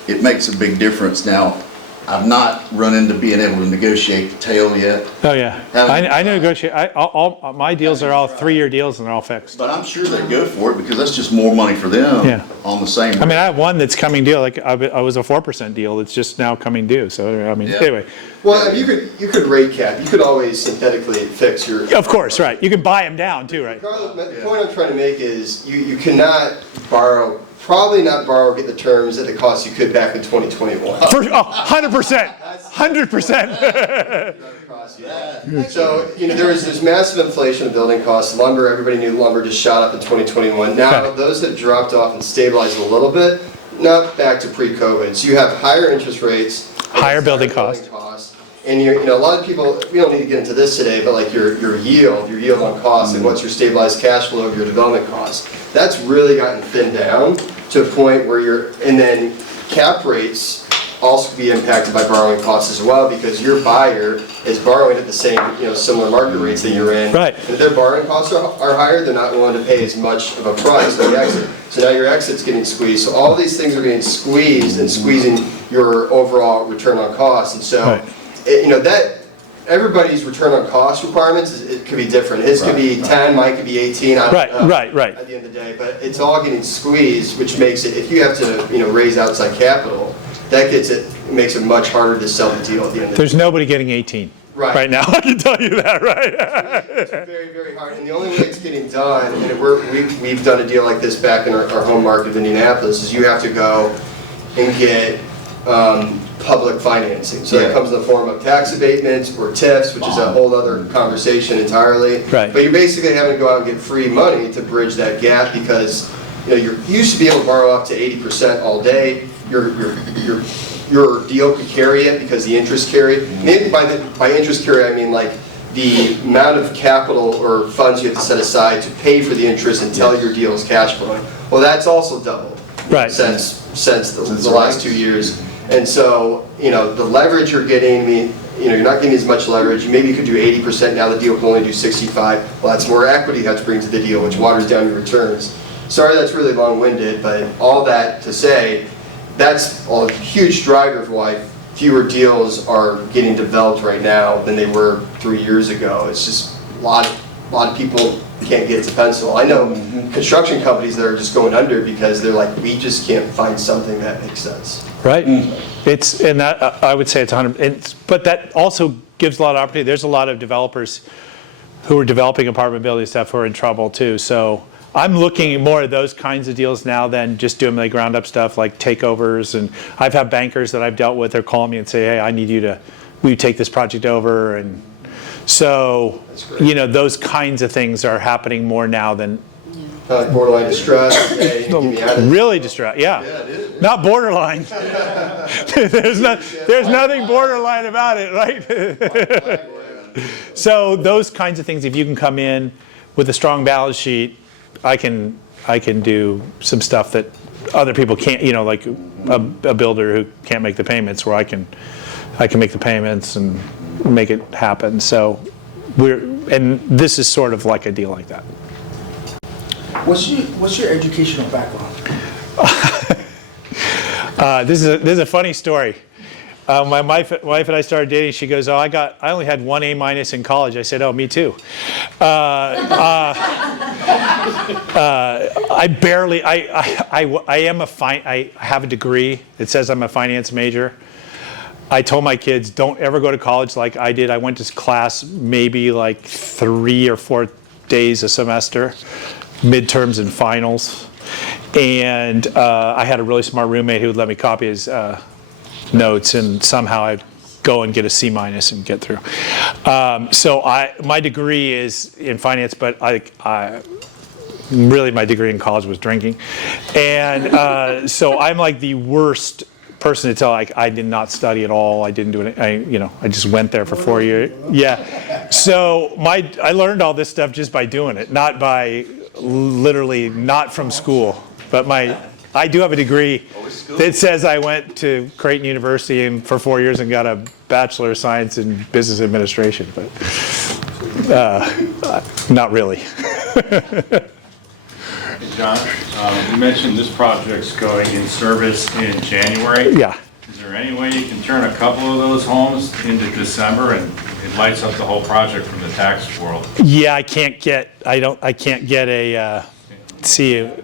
it makes a big difference. Now, I've not run into being able to negotiate the tail yet. Oh yeah, I negotiate. All my deals are all 3-year deals and they're all fixed. But I'm sure they go for it because that's just more money for them on the same rate. I have one that's coming due. Like I was a 4% deal. It's just now coming due. So anyway. Well, you could rate cap. You could always synthetically fix your. Of course, right. You can buy them down too, right? The point I'm trying to make is you cannot borrow. Probably not borrow or get the terms at the cost you could back in 2021. 100%. 100%. So, there's massive inflation of building costs. Lumber, everybody knew lumber just shot up in 2021. Now, those have dropped off and stabilized a little bit, not back to pre-COVID. So you have higher interest rates. Higher building costs. And a lot of people, we don't need to get into this today, but like your yield on cost and what's your stabilized cash flow of your development costs, that's really gotten thinned down to a point where and then cap rates also be impacted by borrowing costs as well, because your buyer is borrowing at the same, similar market rates that you're in. Right. And if their borrowing costs are higher, they're not willing to pay as much of a price on the exit. So now your exit's getting squeezed. So all these things are getting squeezed and squeezing your overall return on cost. And so, that everybody's return on cost requirements, it could be different. His could be 10, mine could be 18. I don't know Right. At the end of the day, but it's all getting squeezed, which makes it, if you have to, raise outside capital, that makes it much harder to sell the deal at the end of the day. There's nobody getting 18 right now. I can tell you that, right? It's very, very hard. And the only way it's getting done, and we've done a deal like this back in our home market of Indianapolis, is you have to go and get public financing. So that comes in the form of tax abatements or TIFs, which is a whole other conversation entirely. Right. But you're basically having to go out and get free money to bridge that gap, because you used to be able to borrow up to 80% all day. Your deal could carry it because the interest carry. And by interest carry, I mean like the amount of capital or funds you have to set aside to pay for the interest until your deal is cash flowing. Well, that's also doubled since the last 2 years. And so, the leverage you're getting, you're not getting as much leverage. Maybe you could do 80%, now the deal can only do 65. Well, that's more equity you have to bring to the deal, which waters down your returns. Sorry that's really long-winded, but all that to say, that's a huge driver of why fewer deals are getting developed right now than they were 3 years ago. It's just a lot of people can't get to pencil. I know construction companies that are just going under because they're like, we just can't find something that makes sense. Right. I would say it's 100. But that also gives a lot of opportunity. There's a lot of developers who are developing apartment building stuff who are in trouble too. So I'm looking at more of those kinds of deals now than just doing the ground up stuff like takeovers. And I've had bankers that I've dealt with, they're calling me and say, hey, I need will you take this project over? And so, those kinds of things are happening more now than. Borderline distress. Really distress, yeah. Not borderline. There's nothing borderline about it, right? So those kinds of things, if you can come in with a strong balance sheet, I can do some stuff that other people can't, like a builder who can't make the payments, where I can make the payments and make it happen. So and this is sort of like a deal like that. What's your educational background? This is a funny story. My wife and I started dating. She goes, I only had 1 A- in college. I said, oh, me too. I have a degree. It says I'm a finance major. I told my kids, don't ever go to college like I did. I went to class maybe like 3 or 4 days a semester, midterms and finals. And I had a really smart roommate who would let me copy his notes, and somehow I'd go and get a C- and get through. So my degree is in finance, but really my degree in college was drinking. And so I'm like the worst person to tell, like, I did not study at all. I didn't do it. I just went there for 4 years. Yeah. So I learned all this stuff just by doing it, not by literally not from school. But I do have a degree that says I went to Creighton University and for 4 years and got a Bachelor of Science in Business Administration, but not really. John, you mentioned this project's going in service in January. Yeah. Is there any way you can turn a couple of those homes into December and it lights up the whole project from the tax world? Yeah, I can't get a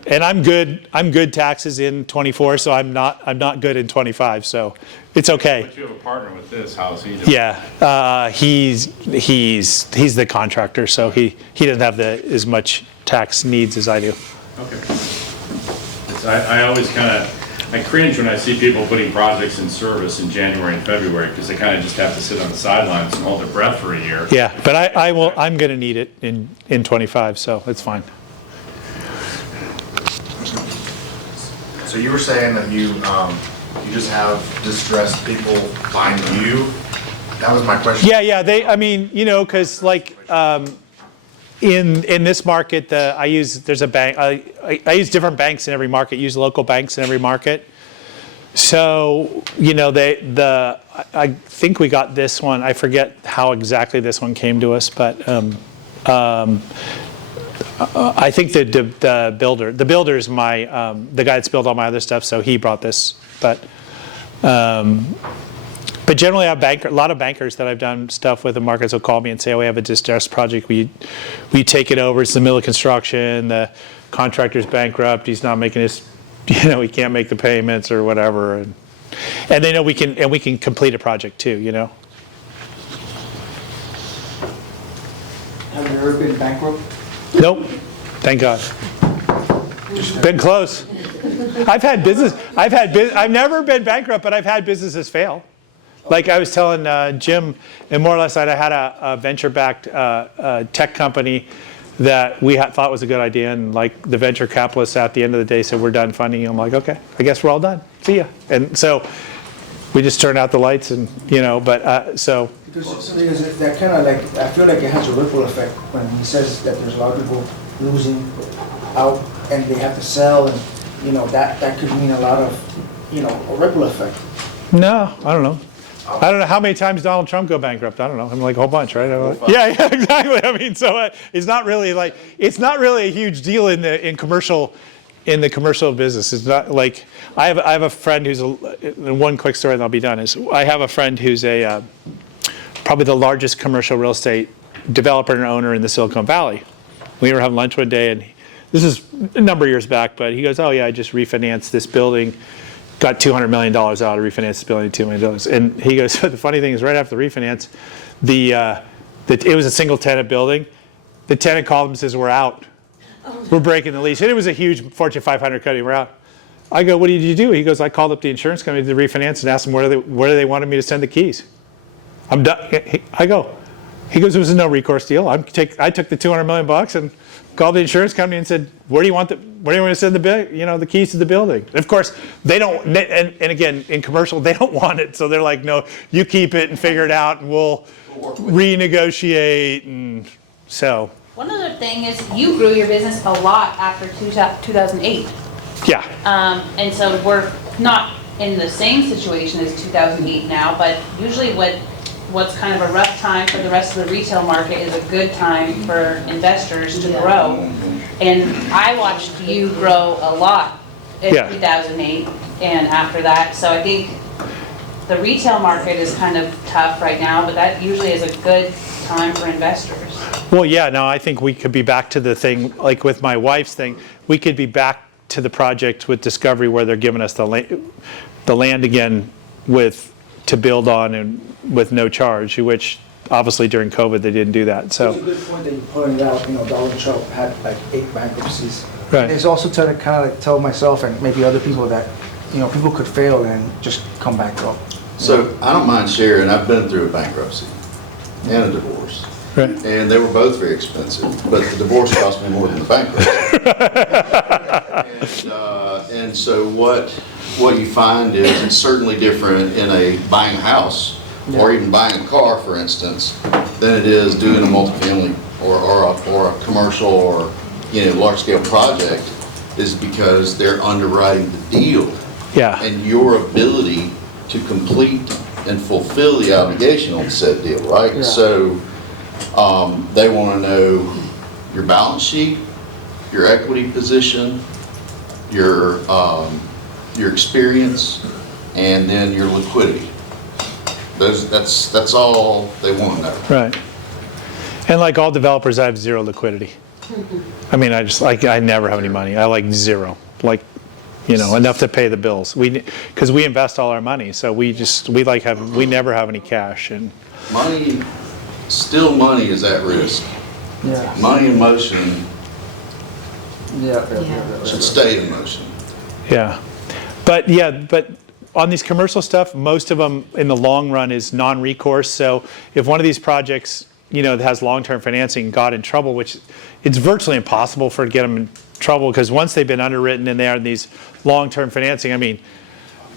and I'm good taxes in 24, so I'm not good in 25, so it's okay. But you have a partner with this. How's he doing? Yeah, he's the contractor, so he doesn't have as much tax needs as I do. Okay. I always I cringe when I see people putting projects in service in January and February, because they kind of just have to sit on the sidelines and hold their breath for a year. Yeah, but I'm going to need it in 25, so it's fine. So you were saying that you just have distressed people find you. That was my question. Yeah. Because like in this market, there's a bank. I use different banks in every market. Use local banks in every market. So, I think we got this one. I forget how exactly this one came to us, but I think the builder is the guy that's built all my other stuff, so he brought this. But generally, I have a lot of bankers that I've done stuff with. The markets will call me and say, "Oh, we have a distressed project. We take it over. It's in the middle of construction. The contractor's bankrupt. He's not making his, he can't make the payments or whatever." And they know we can complete a project too. Have you ever been bankrupt? Nope. Thank God. Been close. I've never been bankrupt, but I've had businesses fail. Like I was telling Jim and more or less, I had a venture-backed tech company that we thought was a good idea, and like the venture capitalists at the end of the day said, "We're done funding." I'm like, "Okay, I guess we're all done. See ya." And so we just turned out the lights, and so. Because that kind of like, I feel like it has a ripple effect when he says that there's a lot of people losing out and they have to sell, and that could mean a lot of a ripple effect. No, I don't know. I don't know how many times Donald Trump go bankrupt. I don't know. I'm like a whole bunch, right? Yeah, exactly. I mean, so it's not really a huge deal in the commercial business. It's not like I have a friend who's one quick story and I'll be done. Is I have a friend who's probably the largest commercial real estate developer and owner in the Silicon Valley. We were having lunch one day, and this is a number of years back, but he goes, "Oh yeah, I just refinanced this building. Got $200 million out to refinance this building, $2 million. And he goes, the funny thing is right after the refinance, it was a single tenant building. The tenant called him and says, "We're out. We're breaking the lease." And it was a huge Fortune 500 company. "We're out." I go, "What did you do?" He goes, "I called up the insurance company to refinance and asked them where they wanted me to send the keys. I'm done." He goes, "It was a no recourse deal. I took the $200 million and called the insurance company and said, where do you want to send the keys to the building?" And of course, they don't, and again, in commercial, they don't want it. So they're like, "No, you keep it and figure it out and we'll renegotiate." And so. One other thing is you grew your business a lot after 2008. Yeah. And so we're not in the same situation as 2008 now, but usually what's kind of a rough time for the rest of the retail market is a good time for investors to grow. And I watched you grow a lot in 2008 and after that. So I think the retail market is kind of tough right now, but that usually is a good time for investors. Well, yeah, no, I think we could be back to the thing, like with my wife's thing, we could be back to the project with Discovery where they're giving us the land again to build on and with no charge, which obviously during COVID they didn't do that. So it's a good point that you pointed out. Donald Trump had like 8 bankruptcies. Right. And it's also to kind of like tell myself and maybe other people that people could fail and just come back up. So I don't mind sharing. I've been through a bankruptcy and a divorce. Right. And they were both very expensive, but the divorce cost me more than the bankruptcy. And so what you find is it's certainly different in buying a house or even buying a car, for instance, than it is doing a multifamily or a commercial or large scale project, is because they're underwriting the deal. Yeah. And your ability to complete and fulfill the obligation on said deal, right? Yeah. So they want to know your balance sheet, your equity position, your experience, and then your liquidity. That's all they want to know. Right. And like all developers, I have zero liquidity. I mean, I never have any money. I like zero. Like, enough to pay the bills. Because we invest all our money, so we never have any cash. And money is at risk. Yeah. Money in motion Yeah. should stay in motion. Yeah. But on these commercial stuff, most of them in the long run is non-recourse. So if one of these projects, that has long-term financing got in trouble, which it's virtually impossible to get them in trouble, because once they've been underwritten and they are these long-term financing, I mean,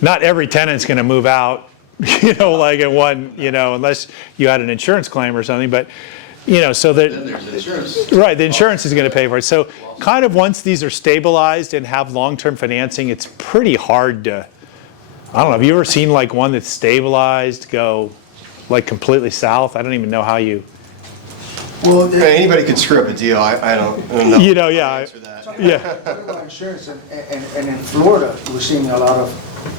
not every tenant's going to move out, like in one, unless you had an insurance claim or something. But so that, then there's insurance. Right, the insurance is going to pay for it. So kind of once these are stabilized and have long-term financing, it's pretty hard to, I don't know, have you ever seen like one that's stabilized go like completely south? I don't even know how you. Well, Anybody could screw up a deal. I don't know. You know, yeah. Yeah. Talk about insurance, and in Florida, we're seeing a lot of,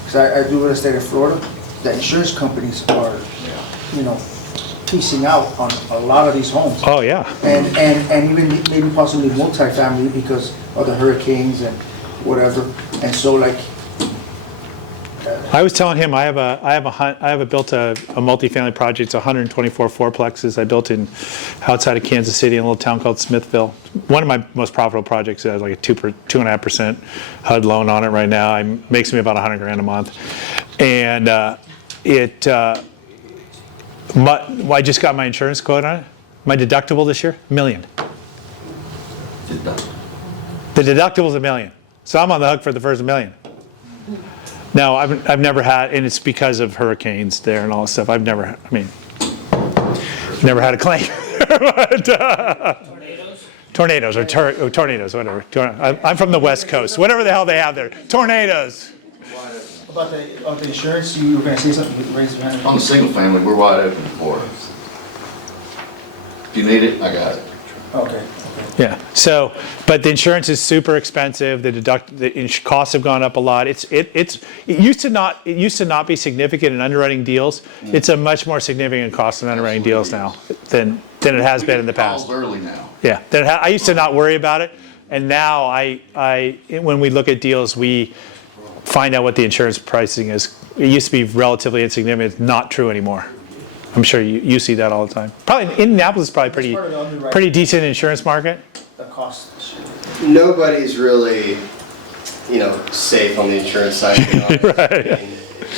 because I do real estate in Florida, the insurance companies are, piecing out on a lot of these homes. Oh, yeah. And even maybe possibly multifamily because of the hurricanes and whatever. And so like, I was telling him I have built a multifamily project. It's 124 fourplexes. I built in outside of Kansas City in a little town called Smithville. One of my most profitable projects has like a 2.5% HUD loan on it right now. It makes me about $100,000 a month, and I just got my insurance quote on it. My deductible this year, $1 million. The deductible's $1 million, so I'm on the hook for the first $1 million. No, I've never had, and it's because of hurricanes there and all this stuff. Never had a claim. But, tornadoes or tornadoes, whatever. I'm from the West Coast. Whatever the hell they have there. Tornadoes. about the insurance, you were going to say something, raise your hand. On the single family, we're wide open for it. If you need it, I got it. Okay. Yeah. So, but the insurance is super expensive. The costs have gone up a lot. It used to not be significant in underwriting deals. It's a much more significant cost in underwriting deals now than it has been in the past. Early now. Yeah. I used to not worry about it, and now when we look at deals, we find out what the insurance pricing is. It used to be relatively insignificant. It's not true anymore. I'm sure you see that all the time. Probably Indianapolis is probably pretty decent insurance market. The cost. Nobody's really, safe on the insurance side. Right.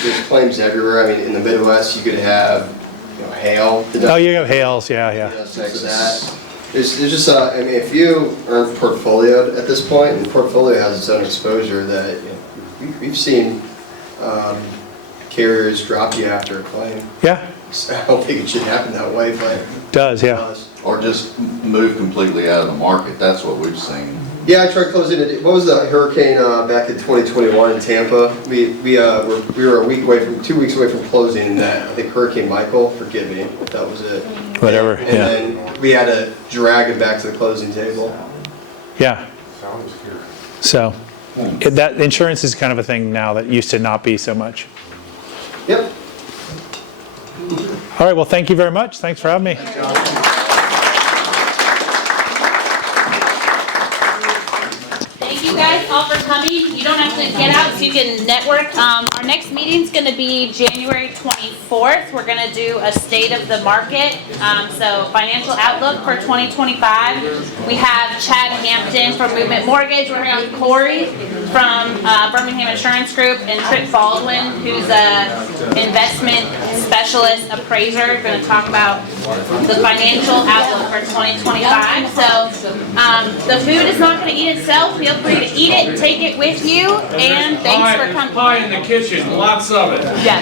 There's claims everywhere. I mean, in the Midwest, you could have, hail. Oh, you have hails, yeah. Like that. There's just, if you earn portfolio at this point, and portfolio has its own exposure that, we've seen carriers drop you after a claim. Yeah. I don't think it should happen that way, but it does, yeah. Or just move completely out of the market. That's what we've seen. Yeah, I tried closing it. What was the hurricane back in 2021 in Tampa? We were 2 weeks away from closing, and I think Hurricane Michael, forgive me, that was it. Whatever, and yeah. then we had to drag it back to the closing table. Yeah. So, that insurance is kind of a thing now that used to not be so much. Yep. All right, well, thank you very much. Thanks for having me. Thank you guys all for coming. You don't have to get out, so you can network. Our next meeting's going to be January 24th. We're going to do a state of the market, so financial outlook for 2025. We have Chad Hampton from Movement Mortgage. We're here with Corey from Birmingham Insurance Group, and Tripp Baldwin, who's a investment specialist appraiser. We're going to talk about the financial outlook for 2025. So the food is not going to eat itself. Feel free to eat it, take it with you, and thanks for coming. Pie in the kitchen, lots of it. Yes.